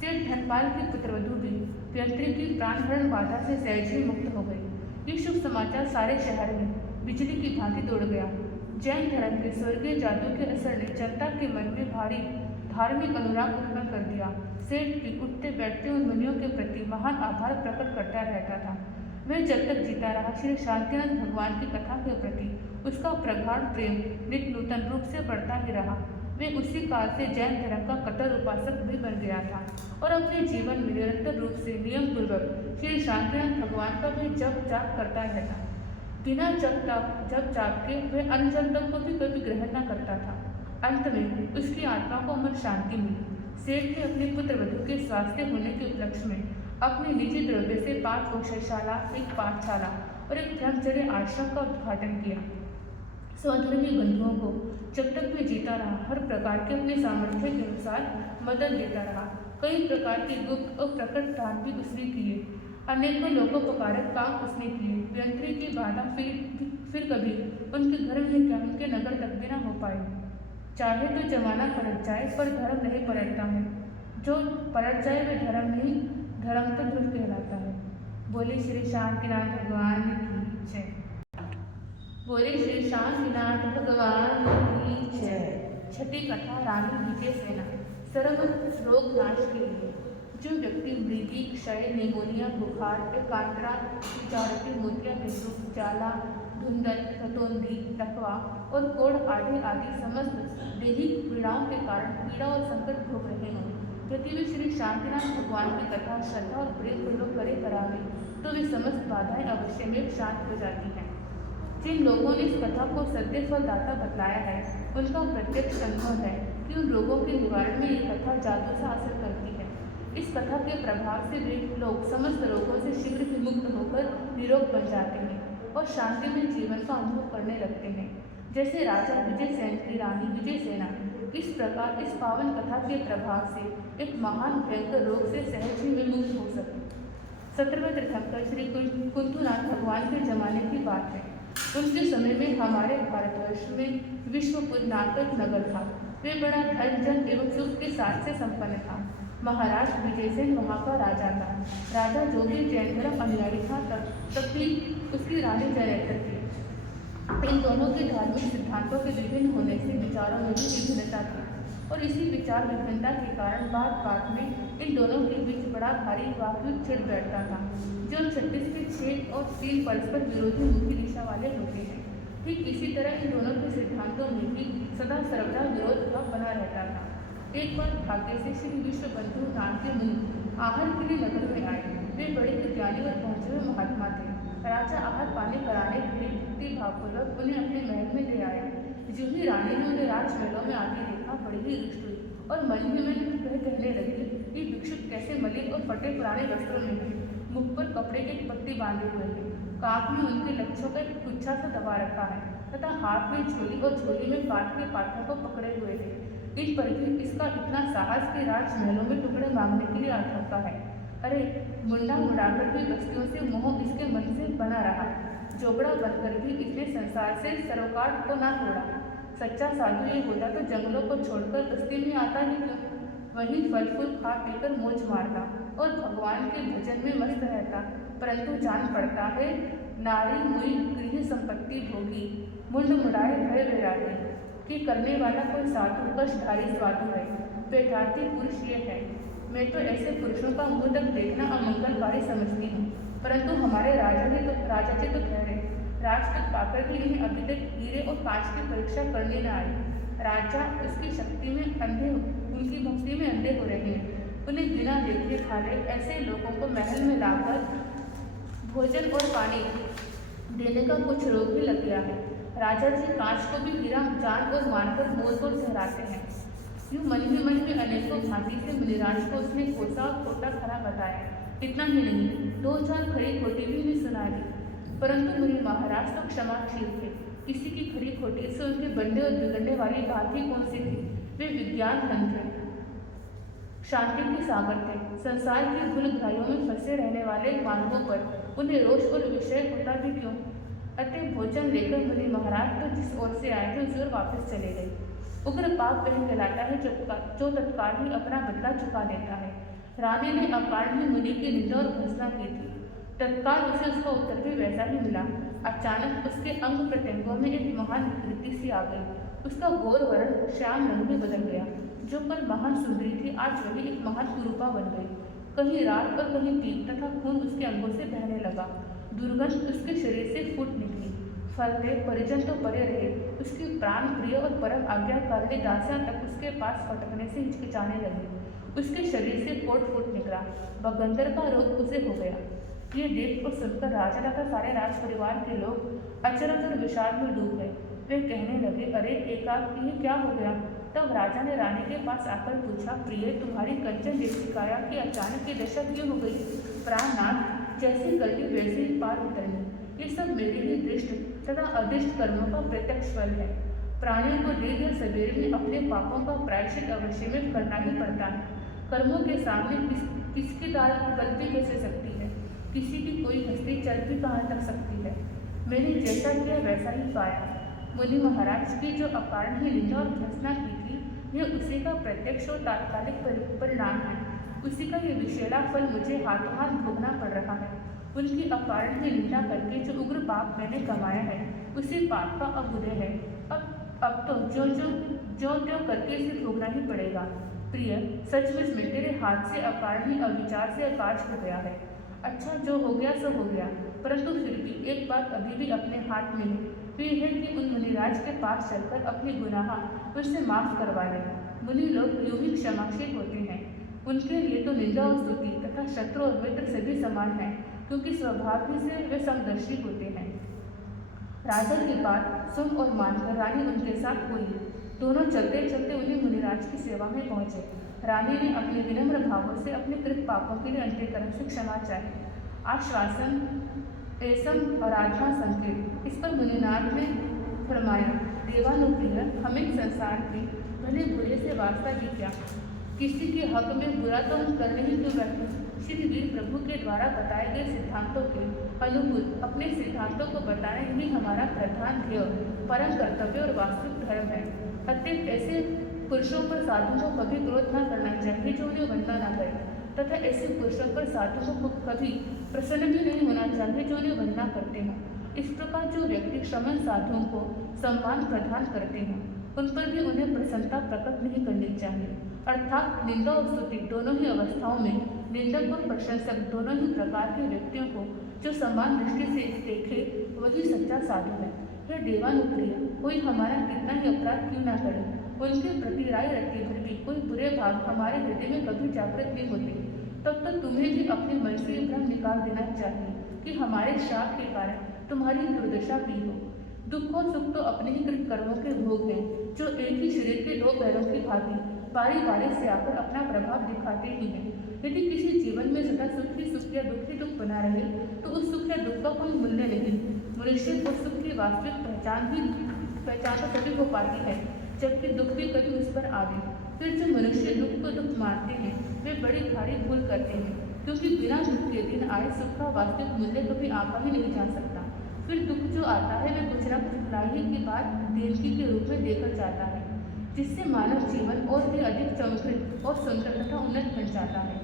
सेठ धनपाल की पुत्रवधू भी व्यंत्री की प्राणहरण बाधा से सहज ही मुक्त हो गई। ये शुभ समाचार सारे शहर में बिजली की भांति दौड़ गया। जैन धर्म के स्वर्गीय जादू के असर ने जनता के मन में भारी धार्मिक अनुराग उत्पन्न कर दिया। सेठ भी उठते बैठते उन मुनियों के प्रति महान आभार प्रकट करता रहता था। वह जब तक जीता रहा श्री शांतिनाथ भगवान की कथा के प्रति उसका प्रगाढ़ प्रेम नित नूतन रूप से बढ़ता ही रहा। वे उसी काल से जैन धर्म का कट्टर उपासक भी बन गया था और अपने जीवन में निरंतर रूप से नियम पूर्वक श्री शांतिनाथ भगवान का भी जप जाप करता रहता। बिना जप जाप के वह अन्य जंतुओं को भी कभी ग्रहण न करता था। अंत में उसकी आत्मा को अमर शांति मिली। सेठ ने अपने पुत्र वधू के स्वास्थ्य होने के उपलक्ष्य में अपने निजी द्रव्य से 5 औषधशाला, एक पाठशाला और एक ब्रह्मचर्य आश्रम का उद्घाटन किया। स्वधर्मी बंधुओं को जब तक मैं जीता रहा हर प्रकार के अपने सामर्थ्य के अनुसार मदद देता रहा। कई प्रकार के गुप्त और प्रकट दान भी उसने किए। अनेकों लोकोपकारक काम उसने किए। व्यंतरी की बाधा फिर कभी उनके घर में क्या उनके नगर तक भी न हो पाई। चाहे तो जमाना पलट जाए पर धर्म नहीं पलटता है। जो पलट जाए वे धर्म नहीं, धर्म तो ध्रुव कहलाता है। बोले श्री शांतिनाथ भगवान की जय। बोले श्री शांतिनाथ भगवान की जय। छठी कथा रानी विजयसेना। सर्व रोग नाश के लिए। जो व्यक्ति मृगी, क्षय, निमोनिया, बुखार, एकांतरा, विचारती, मोतिया बिंदु, जाला, धुंधल, रतौंधी, लकवा और कोढ़ आदि समस्त दैहिक पीड़ाओं के कारण पीड़ा और संकट भोग रहे हों, यदि वे श्री शांतिनाथ भगवान की कथा श्रद्धा और प्रेम पूर्वक करे करावे तो वे समस्त बाधाएं अवश्य में शांत हो जाती हैं। जिन लोगों ने इस कथा को सत्य फलदाता बतलाया है उनका प्रत्यक्ष अनुभव है कि उन रोगों के निवारण में ये कथा जादू सा असर करती है। इस कथा के प्रभाव से वे लोग समस्त रोगों से शीघ्र ही मुक्त होकर निरोग बन जाते हैं और शांति में जीवन का अनुभव करने लगते हैं। जैसे राजा विजयसेन की रानी विजयसेना इस प्रकार इस पावन कथा के प्रभाव से एक महान भयंकर रोग से सहज ही में मुक्त हो सके। 17वें तीर्थंकर श्री कुंथुनाथ भगवान के जमाने की बात है। उनके समय में हमारे भारतवर्ष में विश्वपुर नागक नगर था। वे बड़ा धन जन एवं सुख के साथ से संपन्न था। महाराज विजयसेन वहाँ का राजा था। राजा जो भी जैन धर्म अनुयायी था तब भी उसकी रानी जयनेत्र थी। इन दोनों के धार्मिक सिद्धांतों के विभिन्न होने से विचारों में भी विभिन्नता थी और इसी विचार विभिन्नता के कारण बात में इन दोनों के बीच बड़ा भारी वाकयुद्ध छिड़ बैठता था। जो 36 के 6 और 3 परस्पर विरोधी मुखी दिशा वाले होते हैं, ठीक इसी तरह इन दोनों के सिद्धांतों में भी सदा सर्वदा विरोध भाव बना रहता था। एक बार भाग्य से श्री विश्वबंधु नाम के मुनि आहार के लिए नगर में आए। वे बड़े विज्ञानी और पहुंचे हुए महात्मा थे। राजा आहार पानी कराने के लिए भक्ति भावपूर्वक उन्हें अपने महल में ले आया। जो ही रानी ने उन्हें राजमहलों में आते देखा बड़ी ही रुष्ट हुई और मन ही मन वह कहने लगी कि भिक्षुक कैसे मलिन और फटे पुराने वस्त्रों में थे, मुख पर कपड़े की एक पट्टी बांधे हुए थे, काख में उनके लक्षों का एक गुच्छा सा दबा रखा है तथा हाथ में झोली और झोली में काठ के पाठों को पकड़े हुए थे। इन पर भी इसका इतना साहस कि राजमहलों में टुकड़े मांगने के लिए आ ठोका है। अरे मुंडा मुड़ाकर भी बस्तियों से मोह इसके मन से बना रहा। जोगड़ा बनकर भी इसने संसार से सरोकार को ना तोड़ा। सच्चा साधु ये होता तो जंगलों को छोड़कर बस्ती में आता ही क्यों? वहीं फल फूल खा पीकर मौज मारता और भगवान के भजन में मस्त रहता। परंतु जान पड़ता है नारी मुई गृह संपत्ति भोगी, मुंड मुड़ाए भय वैरागी कि करने वाला कोई साधु कष्टधारी साधु है। पेटार्थी पुरुष ये है। मैं तो ऐसे पुरुषों का मुंह तक देखना अमंगलकारी समझती हूँ, परंतु हमारे राजा जी तो ठहरे। राजपद पाकर भी इन्हें अभी तक हीरे और कांच की परीक्षा करने न आई। राजा उसकी शक्ति में अंधे, उनकी भक्ति में अंधे हो रहे हैं। उन्हें बिना देखे खाले ऐसे लोगों को महल में लाकर भोजन और पानी देने का कुछ रोग भी लग गया है। राजा जी कांच को भी हीरा जान और मानकर मोल तोड़ ठहराते हैं। यूँ मन में अनेकों भांति से मुनिराज को उसने कोसा और खोटा खरा बताया। इतना ही नहीं, 2-4 खरी खोटी भी उन्हें सुना दी। परंतु मुनि महाराज तो क्षमाशील थे। किसी की खरी खोटी से उनके बनने और बिगड़ने वाली बात ही कौन सी थी? वे विज्ञान धन थे, शांति के सागर थे। संसार की भूल भ्राइयों में फंसे रहने वाले मानवों पर उन्हें रोष और विषय होता भी क्यों? अतः भोजन लेकर मुनि महाराज तो जिस ओर से आए थे उस ओर वापस चले गए। उग्र पाप वह कहलाता है जो तत्काल ही अपना बदला चुका लेता है। रानी ने अकाल में मुनि की निंदा और भर्त्सना की थी। तत्काल उसे उसका उत्तर भी वैसा ही मिला। अचानक उसके अंग प्रत्यंगों में एक महान विकृति सी आ गई। उसका गौर वर्ण श्याम रंग में बदल गया। जो कल महान सुंदरी थी आज वही एक महान कुरूपा बन गई। कहीं रात और कहीं पीप तथा खून उसके अंगों से बहने लगा। दुर्गंध उसके शरीर से फूट निकली। फल रहे परिजन तो परे रहे, उसकी प्राण प्रिय और परम आज्ञाकारी दासियां तक उसके पास फटकने से हिचकिचाने लगी। उसके शरीर से कोट फूट निकला। बगंदर का रोग उसे हो गया। ये देख और सुनकर राजा तथा सारे राज परिवार के लोग अचरज और विषाद में डूब गए। वे कहने लगे, अरे एकाक ये क्या हो गया? तब राजा ने रानी के पास आकर पूछा, प्रिय, तुम्हारी कंचन जैसी काया की अचानक ये दशा क्यों हो गई? प्राणनाथ, जैसी गलती वैसे ही पार उतरनी, ये सब मेरे ही दृष्ट तथा अदृष्ट कर्मों का प्रत्यक्ष फल है। प्राणियों को देर या सवेरे में अपने पापों का प्रायश्चित अवश्य में करना ही पड़ता है। कर्मों के सामने किसकी गलती कैसे सकती है? किसी की कोई हस्ती चल भी कहाँ तक सकती है? मैंने जैसा किया वैसा ही पाया। मुनि महाराज की जो अकारण ही निंदा और भर्त्सना की थी, यह उसी का प्रत्यक्ष और तात्कालिक परिणाम है। उसी का ये विषैला फल मुझे हाथों हाथ भोगना पड़ रहा है। उनकी अकारण ही निंदा करके जो उग्र पाप मैंने कमाया है, उसी पाप का अब उदय है। अब तो जो करके इसे भोगना ही पड़ेगा। प्रिय, सचमुच में तेरे हाथ से अकारण ही अविचार से अकाज हो गया है। अच्छा, जो हो गया सो हो गया, परंतु फिर भी एक बात अभी भी अपने हाथ में है। वे है कि उन मुनिराज के पास चलकर अपने गुनाह उससे माफ करवा ले। मुनि लोग यूं ही क्षमाशील होते हैं। उनके लिए तो निंदा और स्तुति तथा शत्रु और मित्र सभी समान हैं, क्योंकि स्वभाव ही से वे समदर्शी होते हैं। राजा की बात सुन और मानकर रानी उनके साथ हुई। दोनों चलते चलते उन्हीं मुनिराज की सेवा में पहुंचे। रानी ने अपने विनम्र भावों से अपने कृत पापों के लिए अंतःकरण से क्षमा चाही। आश्वासन ऐसम आराधना संकेत। इस पर मुनिनाथ ने फरमाया, देवानुप्रिय, हमें संसार के भले बुरे से वास्ता ही क्या, किसी के हक में बुरा तो हम करने ही क्यों बैठे? श्री वीर प्रभु के द्वारा बताए गए सिद्धांतों के अनुकूल अपने सिद्धांतों को बताना ही हमारा प्रधान ध्येय, परम कर्तव्य और वास्तविक धर्म है। अतएव ऐसे पुरुषों पर साधु को कभी क्रोध न करना चाहिए जो उन्हें वंदना न करे, तथा ऐसे पुरुषों पर साधु को कभी प्रसन्न भी नहीं होना चाहिए जो उन्हें वंदना करते हों। इस प्रकार जो व्यक्ति श्रमण साधुओं को सम्मान प्रदान करते हैं, उन पर भी उन्हें प्रसन्नता प्रकट नहीं करनी चाहिए। अर्थात निंदा और स्तुति दोनों ही अवस्थाओं में निंदक और प्रशंसक दोनों ही प्रकार के व्यक्तियों को जो समान दृष्टि से देखे, वही सच्चा साधु है। यह देवानुप्रिय, कोई हमारा कितना ही अपराध क्यों न करे, उनके प्रति राय रखते हुए भी कोई बुरे भाव हमारे हृदय में कभी जागृत नहीं होते, तब तो तुम्हें भी अपने मन से भ्रम निकाल देना चाहिए कि हमारे श्राप के कारण तुम्हारी दुर्दशा की हो। दुख और सुख तो अपने ही कृत कर्मों के भोग हैं, जो एक ही शरीर के दो पैरों की भांति बारी बारी से आकर अपना प्रभाव दिखाते ही हैं। यदि किसी जीवन में सदा सुख ही सुख या दुख ही दुख बना रहे, तो उस सुख या दुख का कोई मूल्य नहीं। मनुष्य को सुख की वास्तविक पहचान तो तभी हो पाती है जबकि दुख भी कभी उस पर आवे। फिर जो मनुष्य दुख को दुख मानते हैं, वे बड़ी भारी भूल करते हैं, क्योंकि बिना दुख के दिन आए सुख का वास्तविक मूल्य कभी आंका ही नहीं जा सकता। फिर दुख जो आता है, वह कुछ न कुछ भलाई के बाद देवकी के रूप में देखा जाता है, जिससे मानव जीवन और भी अधिक चमकृत और सुंदर तथा उन्नत बन जाता है।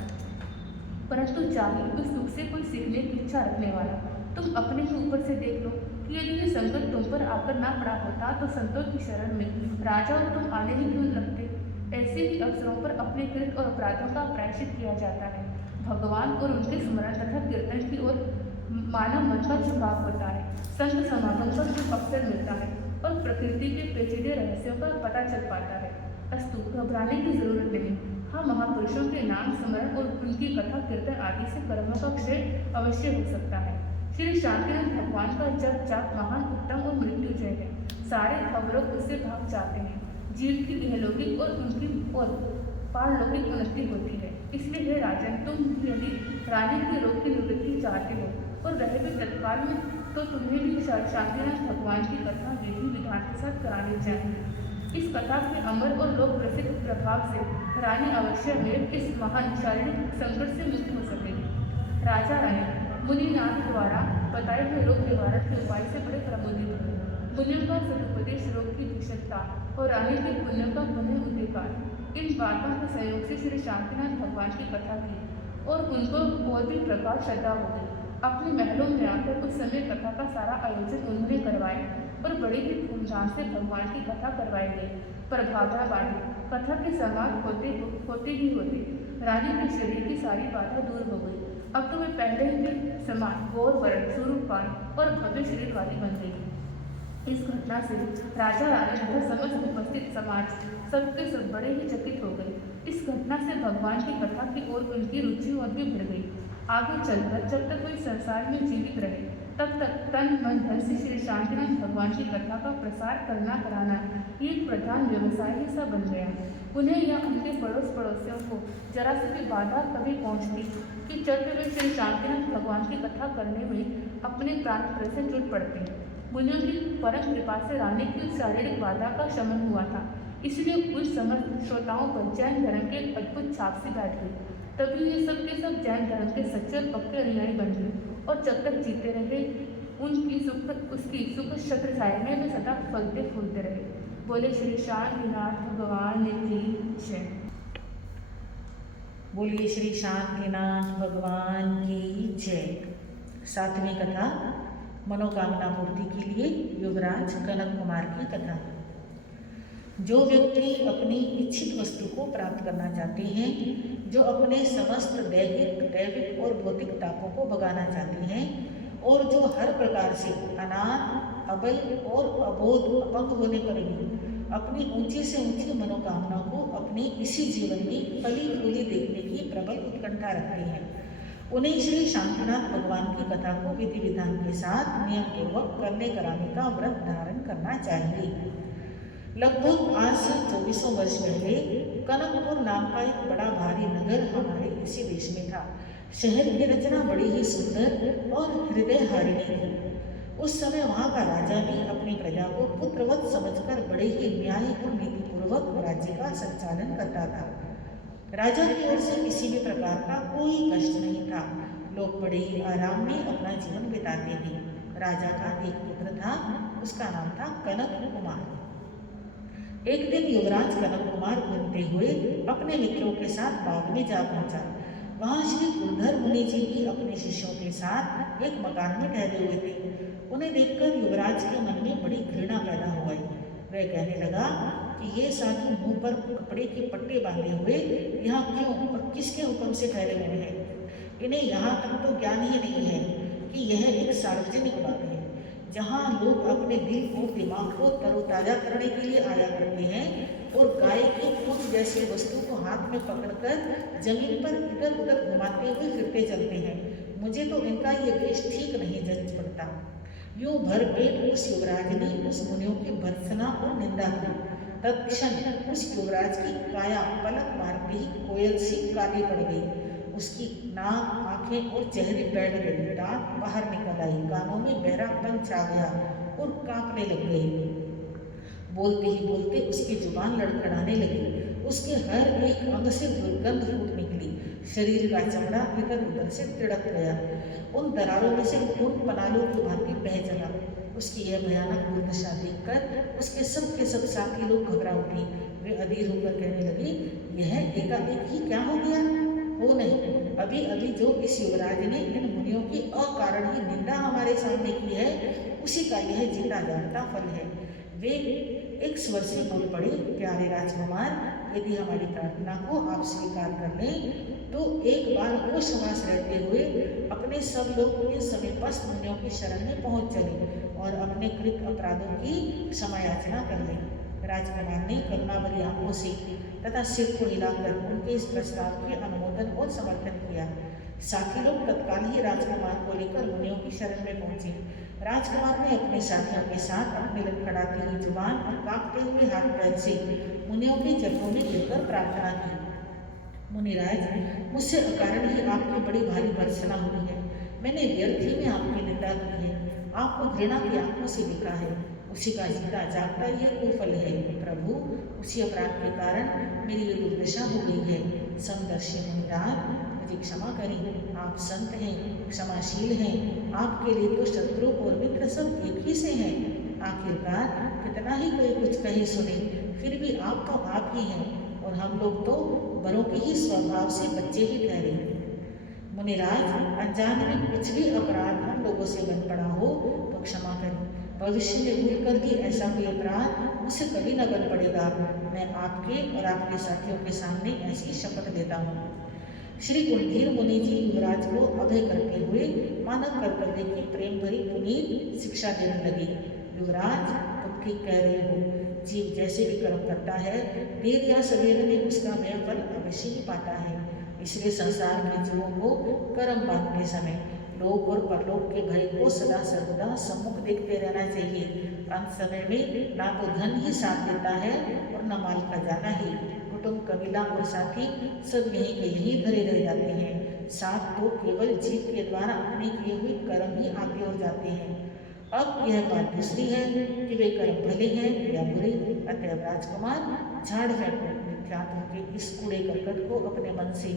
परंतु चाहे उस दुख से कोई सीखने की इच्छा रखने वाला, तुम अपने ही ऊपर से देख लो कि यदि ये संकट तुम पर आकर ना पड़ा होता, तो संतों की शरण में राजा और तुम आने ही क्यों लगते? ऐसे ही अवसरों पर अपने कृत और अपराधों का प्रायश्चित किया जाता है। भगवान और उनके स्मरण तथा कीर्तन की ओर मानव मन का झुकाव होता है। संत समागम का शुभ अवसर मिलता है और प्रकृति के पेचीदे रहस्यों का पता चल पाता है। अस्तु, घबराने की जरूरत नहीं। हाँ, महापुरुषों के नाम स्मरण और उनकी कथा कीर्तन आदि से कर्मों का क्षय अवश्य हो सकता है। श्री शांतिनाथ भगवान का जप जाप महान उत्तम और मृत्युजय है। सारे भवरोग उससे भाग जाते हैं। जीव की इहलौकिक और उनकी और पारलौकिक उन्नति होती है। इसलिए हे राजन, तुम यदि रानी के रोग की निवृत्ति चाहते हो और वह भी तत्काल में, तो तुम्हें भी शांतिनाथ भगवान की कथा विधि विधान के साथ करानी चाहिए। इस कथा के अमर और लोक प्रसिद्ध प्रभाव से रानी अवश्य में इस महान शारीरिक संकट से मुक्त हो सकेगी। राजा रानी मुनिनाथ द्वारा बताए हुए रोग निवारण के उपाय से बड़े प्रबोधित हुए। मुनियों का सदुपदेश, रोग की भीषणता और रानी के पुण्य का पुनः उद्धार, इन बातों के सहयोग से श्री शांतिनाथ भगवान की कथा की और उनको और भी प्रकार श्रद्धा हो गई। अपने महलों में आकर उस समय कथा का सारा आयोजन उन्होंने करवाया और बड़े ही धूमधाम से भगवान की कथा करवाई गई। पर भावना बांधी कथा के समाप्त होते ही रानी के शरीर की सारी बाधा दूर हो गई। अब तो वे पहले के समान गौर वर्ण, स्वरूपवान और भव्य शरीर वाली बन गई। इस घटना से राजा रानी तथा समस्त उपस्थित समाज सबके सब बड़े ही चकित हो गए। इस घटना से भगवान की कथा की ओर उनकी रुचि और भी बढ़ गई। आगे चलकर जब तक कोई संसार में जीवित रहे, तब तक तन मन धन से श्री शांतिनाथ भगवान की कथा का प्रसार करना कराना एक प्रधान व्यवसाय ही सा बन गया। उन्हें या उनके पड़ोसियों को जरा सी भी बाधा कभी पहुंचती कि जब वे श्री शांतिनाथ भगवान की कथा करने में अपने प्राण से जुट पड़ते। मुनियों की परम कृपा से रानी की शारीरिक बाधा का शमन हुआ था, इसलिए उन समस्त श्रोताओं पर जैन धर्म की एक अद्भुत छाप सी बैठ गई। तभी ये सब के सब जैन धर्म के सच्चे और पक्के अनुयायी बन गए और जब तक जीते रहे उसकी सुख छत्र छाया में वे सदा फलते फूलते रहे। बोले श्री शांतिनाथ भगवान की जय। बोलिए श्री शांतिनाथ भगवान की जय। सातवीं कथा मनोकामना पूर्ति के लिए युवराज कनक कुमार की कथा। जो व्यक्ति अपनी इच्छित वस्तु को प्राप्त करना चाहते हैं, जो अपने समस्त दैविक और भौतिक तापों को भगाना चाहते हैं और जो हर प्रकार से अनाथ, अबल और अबोध, अपंग होने पर भी अपनी ऊंची से ऊंची मनोकामना को अपने इसी जीवन में फली फूली देखने की प्रबल उत्कंठा रखते हैं, उन्हें श्री शांतिनाथ भगवान की कथा को विधि विधान के साथ नियम पूर्वक करने कराने का व्रत धारण करना चाहिए। लगभग आज से 2400 वर्ष पहले कनकपुर नाम का एक बड़ा भारी नगर हमारे इसी देश में था। शहर की रचना बड़ी ही सुंदर और हृदयहारिणी थी। उस समय वहाँ का राजा भी अपनी प्रजा को पुत्रवत समझकर बड़े ही न्याय और नीतिपूर्वक राज्य का संचालन करता था। राजा की ओर से किसी भी प्रकार का कोई कष्ट नहीं था। लोग बड़े ही आराम में अपना जीवन बिताते थे। राजा का एक पुत्र था, उसका नाम था कनक कुमार। एक दिन युवराज कनक कुमार घूमते हुए अपने मित्रों के साथ बाग में जा पहुंचा। वहां श्री गुरुधर मुनि जी भी अपने शिष्यों के साथ एक मकान में ठहरे हुए थे। उन्हें देखकर युवराज के मन में बड़ी घृणा पैदा हो गई। वह कहने लगा कि ये साधु मुंह पर कपड़े के पट्टे बांधे हुए यहाँ क्यों और किसके हुक्म से ठहरे हुए हैं? इन्हें यहाँ तक तो ज्ञान ही नहीं है कि यह एक सार्वजनिक बात है, जहाँ लोग अपने दिल और दिमाग को तरोताजा करने के लिए आया करते हैं और गाय की पूंछ जैसी वस्तु को हाथ में पकड़कर जमीन पर इधर उधर घुमाते हुए फिरते चलते हैं। मुझे तो इनका ये वेश ठीक नहीं जच पड़ता। यूं भर पेट उस युवराज ने उस मुनियों की भर्त्सना और निंदा की। तत्क्षण उस युवराज की काया पलक मारते ही कोयल सी काली पड़ गई। उसकी नाक, आंखें और चेहरे बैठ गए, दांत बाहर निकल आई, कानों में बहरापन छा गया और कांपने लग गई। बोलते ही बोलते उसकी जुबान लड़खड़ाने लगी। उसके हर एक अंग से दुर्गंध फूट निकली। शरीर का चमड़ा इधर उधर से तिड़क गया। उन दरारों में से खून पनालों की भांति बह चला। उसकी यह भयानक दुर्दशा देखकर उसके सब साथी लोग घबरा उठे। वे अधीर होकर कहने लगे, यह एकाएक ही क्या हो गया? हो नहीं, अभी अभी जो इस युवराज ने इन मुनियों की अकारण ही निंदा हमारे सामने की है, उसी का यह जीता जागता फल है। वे एक स्वर से बोल पड़े, प्यारे राजकुमार, यदि हमारी प्रार्थना को आप स्वीकार कर लें तो एक बार होश हवास रहते हुए अपने सब लोग इन समीपस्थ मुनियों की शरण में पहुंच चले और अपने कृत अपराधों की क्षमा याचना कर लें। राजकुमार ने करुणा भरी आंखों से तथा सिर को हिलाकर उनके इस प्रस्ताव के अनुमोदन और समर्थन किया। साथी लोग तत्काल ही राजकुमार को लेकर मुनियों की शरण में पहुंचे। राजकुमार ने अपने साथियों के साथ अपनी लड़खड़ाती हुई जुबान और कांपते हुए हाथ पैर से मुनियों के चरणों में गिरकर प्रार्थना की। मुनिराज, मुझसे अकारण ही आपकी बड़ी भारी भर्त्सना हुई है। मैंने व्यर्थ ही में आपकी निंदा की है, आपको घृणा की आंखों से देखा है। उसी का जीता जागता यह कुफल है। प्रभु, उसी अपराध के कारण मेरी ये दुर्दशा हो गई है। समदर्शी मुनिराज, मुझे क्षमा करें। आप संत हैं, क्षमाशील हैं। आपके लिए तो शत्रु और मित्र सब एक ही से हैं। आखिरकार कितना ही कोई कुछ कहे सुने, फिर भी आप तो आप ही हैं और हम लोग तो बड़ों के ही स्वभाव से बच्चे ही ठहरे। मुनिराज, अनजान में कुछ भी अपराध हम लोगों से बन पड़ा हो तो क्षमा करें। भविष्य में भूल कर भी ऐसा कोई अपराध मुझसे कभी न बन पड़ेगा। मैं आपके और आपके साथियों के सामने ऐसी शपथ लेता हूँ। श्री कुंभीर मुनि जी युवराज को अभय करते हुए मानव कर्तव्य की प्रेम भरी पुनीत शिक्षा देने लगे। युवराज, तुम ठीक कह रहे हो। जीव जैसे भी कर्म करता है, देर या सवेर में उसका वह फल अवश्य ही पाता है। इसलिए संसार के जीवों को कर्म बांधते समय लोक और परलोक के भय को सदा सर्वदा सम्मुख देखते रहना चाहिए। अंत समय में ना तो धन ही साथ देता है और न माल खजाना ही। कुटुंब, कबीला और साथी सब यहीं के यहीं धरे रह जाते हैं। साथ तो केवल जीव के द्वारा अपने किए हुए कर्म ही आगे हो जाते हैं। अब यह बात दूसरी है कि वे कर्म भले हैं या बुरे। अतएव राजकुमार, झाड़ फेंको मिथ्यात्व के इस कूड़े करकट को अपने मन से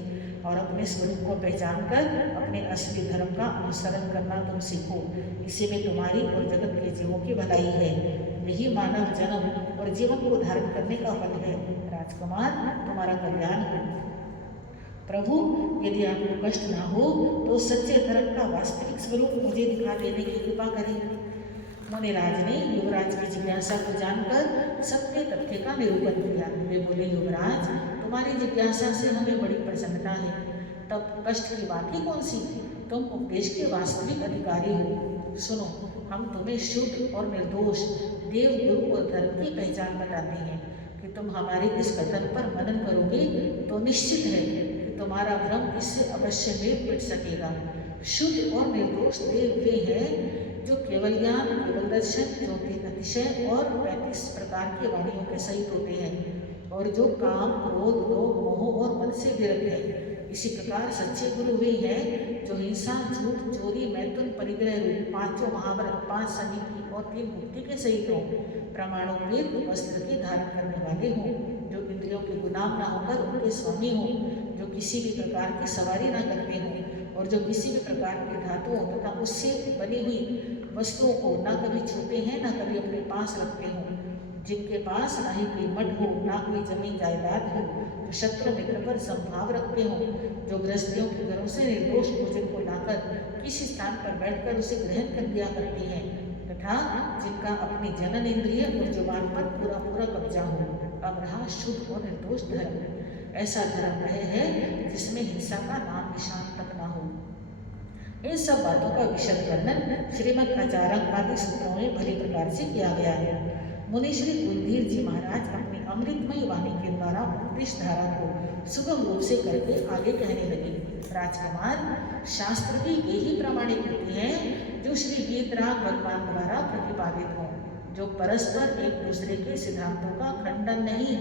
और अपने स्वरूप को पहचान कर अपने असली धर्म का अनुसरण करना तुम सीखो। इसी में तुम्हारी और जगत के जीवों की भलाई है। यही मानव जन्म और जीवन को धारण करने का फल है। राजकुमार, तुम्हारा कल्याण हो। प्रभु, यदि आपको कष्ट ना हो तो सच्चे धर्म का वास्तविक स्वरूप मुझे दिखा देने की कृपा करें। मुनिराज ने युवराज की जिज्ञासा को जानकर सत्य तथ्य का निरूपण किया। वे बोले, युवराज, तुम्हारी जिज्ञासा से हमें बड़ी प्रसन्नता है। तब कष्ट की बात ही कौन सी? तुम उपदेश के वास्तविक अधिकारी हो। सुनो, हम तुम्हें शुद्ध और निर्दोष देव, गुरु और धर्म की पहचान बताते हैं कि तुम हमारे इस कथन पर मनन करोगे तो निश्चित है कि तुम्हारा भ्रम इससे अवश्य में मिट सकेगा। शुद्ध और निर्दोष देव वे हैं जो केवल ज्ञान, केवल दर्शन, ज्योति, अतिशय और 35 प्रकार की वाणियों के सहित होते हैं और जो काम, क्रोध, लोभ, मोह और मद से विरत है। इसी प्रकार सच्चे गुरु वे हैं जो हिंसा, झूठ, चोरी, मैथुन, परिग्रह रूप 5 महाव्रत, 5 सनीति और 3 गुप्ति के सहित हों, प्रमाणोपेत वस्त्र के धारण करने वाले हों, जो इंद्रियों के गुलाम न होकर उनके स्वामी हों, जो किसी भी प्रकार की सवारी न करते हों और जो किसी भी प्रकार की धातुओं तथा उससे बनी हुई वस्तुओं को न कभी छूते हैं न कभी अपने पास रखते हों, जिनके पास न ही कोई मठ हो, ना कोई जमीन जायदाद हो, जो शत्रु मित्र पर संभाव रखते हों, जो गृहस्थियों के घरों से निर्दोष भोजन को लाकर किसी स्थान पर बैठकर उसे ग्रहण कर लिया करते हैं, तथा जिनका अपनी जनन इंद्रिय और जुबान पर पूरा पूरा कब्जा हो। अब रहा शुद्ध और निर्दोष धर्म। ऐसा धर्म वह है जिसमें हिंसा का नाम निशान तक न हो। इन सब बातों का विशद वर्णन श्रीमद् आचार्य आदि सूत्रों में भली प्रकार से किया गया है। मुनि श्री कुलधीर जी महाराज अपनी अमृतमयी वाणी के द्वारा उपदेश धारा को सुगम रूप से करके आगे कहने लगे। राजकुमार, शास्त्र भी यही प्रामाणिक होते हैं जो श्री गीतराग भगवान द्वारा प्रतिपादित हों, जो परस्पर एक दूसरे के सिद्धांतों का खंडन नहीं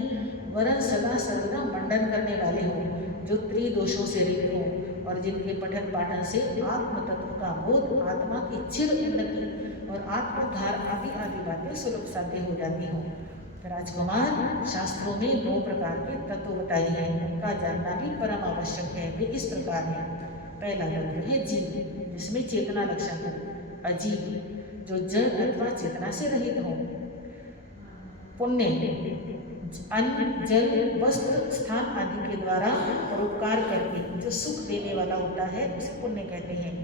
वरन सदा सर्वदा मंडन करने वाले हों, जो त्रिदोषों से रहित हों और जिनके पठन पाठन से आत्म तत्व का बोध, आत्मा की चिर उन्नति और आत्मोद्धार आदि आदि बातें सुलभ साध्य हो जाती हों। राजकुमार, शास्त्रों में 9 प्रकार के तत्व बताए हैं, उनका जानना भी परम आवश्यक है। वे इस प्रकार हैं। पहला तत्व है जीव, जिसमें चेतना लक्षण हो। अजीव, जो जड़ अथवा चेतना से रहित हो। पुण्य, अन्न, जल, वस्त्र, स्थान आदि के द्वारा परोपकार करके जो सुख देने वाला होता है उसे पुण्य कहते हैं।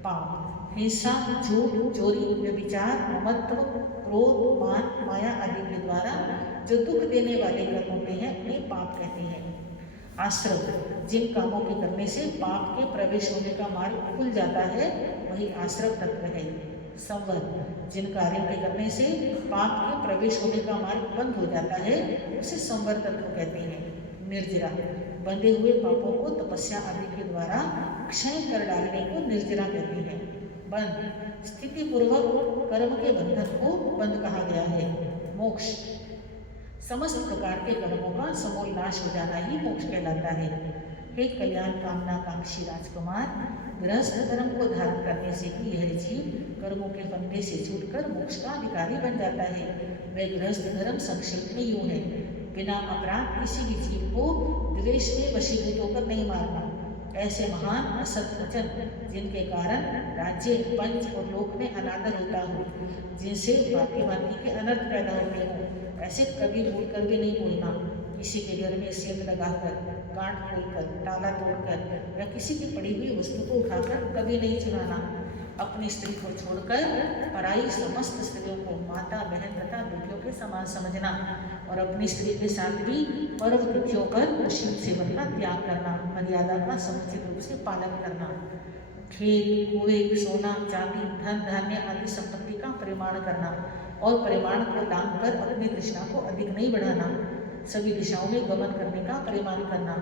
पाप, हिंसा, झूठ, चोरी, व्यभिचार, ममत्व, क्रोध, मान, माया आदि के द्वारा जो दुख देने वाले कर्म होते हैं उन्हें पाप कहते हैं। आश्रव, जिन कामों के करने से पाप के प्रवेश होने का मार्ग खुल जाता है वही आश्रव तत्व है। संवर, जिन कार्यों के करने से पाप के प्रवेश होने का मार्ग बंद हो जाता है उसे संवर तत्व कहते हैं। निर्जरा, बंधे हुए पापों को तपस्या आदि के द्वारा क्षय कर डालने को निर्जरा कहते हैं। बंध, स्थिति पूर्वक कर्म के बंधन को बंद कहा गया है। मोक्ष, समस्त प्रकार के कर्मों का समूल नाश हो जाना ही मोक्ष कहलाता है। हे कल्याण कामना कांक्षी राजकुमार, गृहस्थ धर्म को धारण करने से ही यह जीव कर्मों के फंदे से छूटकर मोक्ष का अधिकारी बन जाता है। वह गृहस्थ धर्म संक्षेप में यूं है: बिना अपराध किसी भी जीव को द्वेष में वशीभूत होकर नहीं मारना। ऐसे महान असत वचन जिनके कारण राज्य, पंच और लोक में अनादर होता हो, जिनसे भांति भांति के अनर्थ पैदा होते हो, ऐसे कभी भूल कर भी नहीं बोलना। किसी के घर में सेंध लगाकर, गांठ खोलकर, ताला तोड़कर या किसी की पड़ी हुई वस्तु को उठाकर कभी नहीं चुराना। अपनी स्त्री को छोड़कर पराई समस्त स्त्रियों को माता, बहन तथा बेटियों के समान समझना और अपनी स्त्री के साथ भी पर्व तिथियों पर अश्लील सेवन का त्याग करना, मर्यादा का समुचित रूप से पालन करना। खेत, कुएं, सोना, चांदी, धन धान्य आदि संपत्ति का परिमाण करना और परिमाण को लांघ कर अपनी तृष्णा को अधिक नहीं बढ़ाना। सभी दिशाओं में गमन करने का परिमाण करना।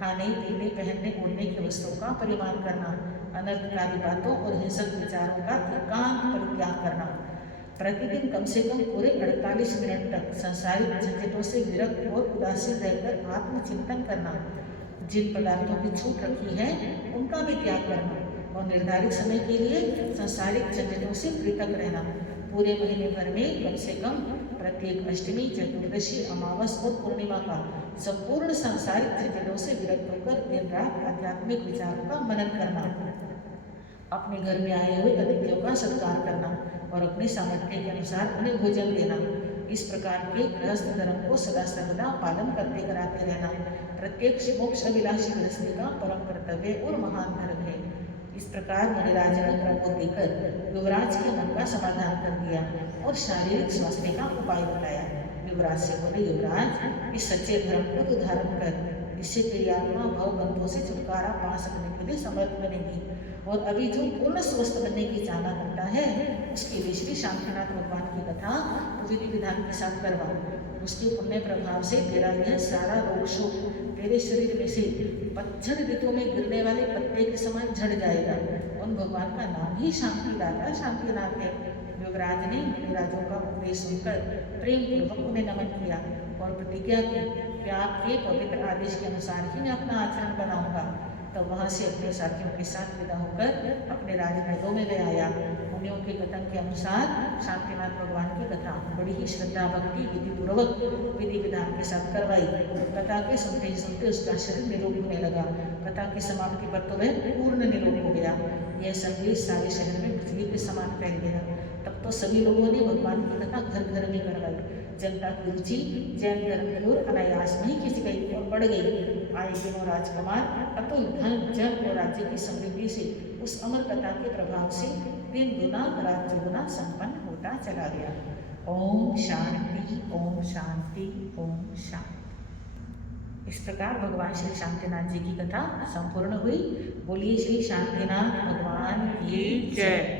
खाने, पीने, पहनने, ओढ़ने की वस्तुओं का परिमाण करना। अनर्थकारी बातों और हिंसक विचारों का एकांत परित्याग करना, प्रतिदिन कम से कम पूरे 48 मिनट तक संसारिक झंझटों से विरक्त और उदासीन रहकर आत्मचिंतन करना, जिन पदार्थों की छूट रखी है उनका भी त्याग करना और निर्धारित समय के लिए संसारिक झंझटों से पृथक रहना। पूरे महीने भर में कम से कम प्रत्येक अष्टमी, चतुर्दशी, अमावस और पूर्णिमा का संपूर्ण सांसारिक झंझटों से विरक्त होकर दिन रात आध्यात्मिक विचारों का मनन करना, अपने घर में आए हुए अतिथियों का सत्कार करना और अपने सामर्थ्य के अनुसार उन्हें भोजन देना। इस प्रकार के गृहस्थ धर्म को सदा सर्वदा पालन करते कराते रहना प्रत्यक्ष मोक्ष अभिलाषी गृहस्थी का परम कर्तव्य और महान धर्म है। इस प्रकार मुनिराज ने प्रबोध देकर युवराज के मन का समाधान कर दिया और शारीरिक स्वास्थ्य का उपाय बताया। युवराज से बोले, युवराज, इस सच्चे धर्म को तू धारण कर, इससे तेरी आत्मा भवबंधों से छुटकारा पा सकने के लिए समर्थ बनेगी और अभी जो पूर्ण स्वस्थ बनने की चाहना करता है उसके लिए श्री शांतिनाथ भगवान की कथा विधि विधान के साथ करवा। उसके पुण्य प्रभाव से तेरा यह सारा रोग शोक तेरे शरीर में से पतझड़ ऋतु में गिरने वाले पत्ते के समान झड़ जाएगा। उन भगवान का नाम ही शांतिदाता शांतिनाथ है। युवराज ने मुनिराजों का उपदेश सुनकर प्रेम पूर्वक उन्हें नमन किया और प्रतिज्ञा की कि आपके पवित्र आदेश के अनुसार ही मैं अपना आचरण बनाऊंगा। तब वहां से अपने साथियों के साथ विदा होकर अपने राजमहलों में ले आया। मुनियों के कथन के अनुसार शांतिनाथ भगवान की कथा बड़ी ही श्रद्धा भक्ति विधि पूर्वक विधि विधान के साथ करवाई। कथा के सुनते ही सुनते उसका शरीर निरोग होने लगा। कथा की समाप्ति पर तो वह पूर्ण निरोग हो गया। यह संदेश सारे शहर में पृथ्वी के समान फैल गया। तब तो सभी लोगों ने भगवान की कथा घर घर में करवाई। जनता की रुचि जैन धर्म की ओर अनायास नहीं खिंच गई और बढ़ गई। आए दिनों राजकुमार अतुल धन जन और राज्य की समृद्धि से उस अमर कथा के प्रभाव से दिन गुना रात चौगुना संपन्न होता चला गया। ओम शांति, ओम शांति, ओम शांति। इस प्रकार भगवान श्री शांतिनाथ जी की कथा संपूर्ण हुई। बोलिए श्री शांतिनाथ भगवान की जय।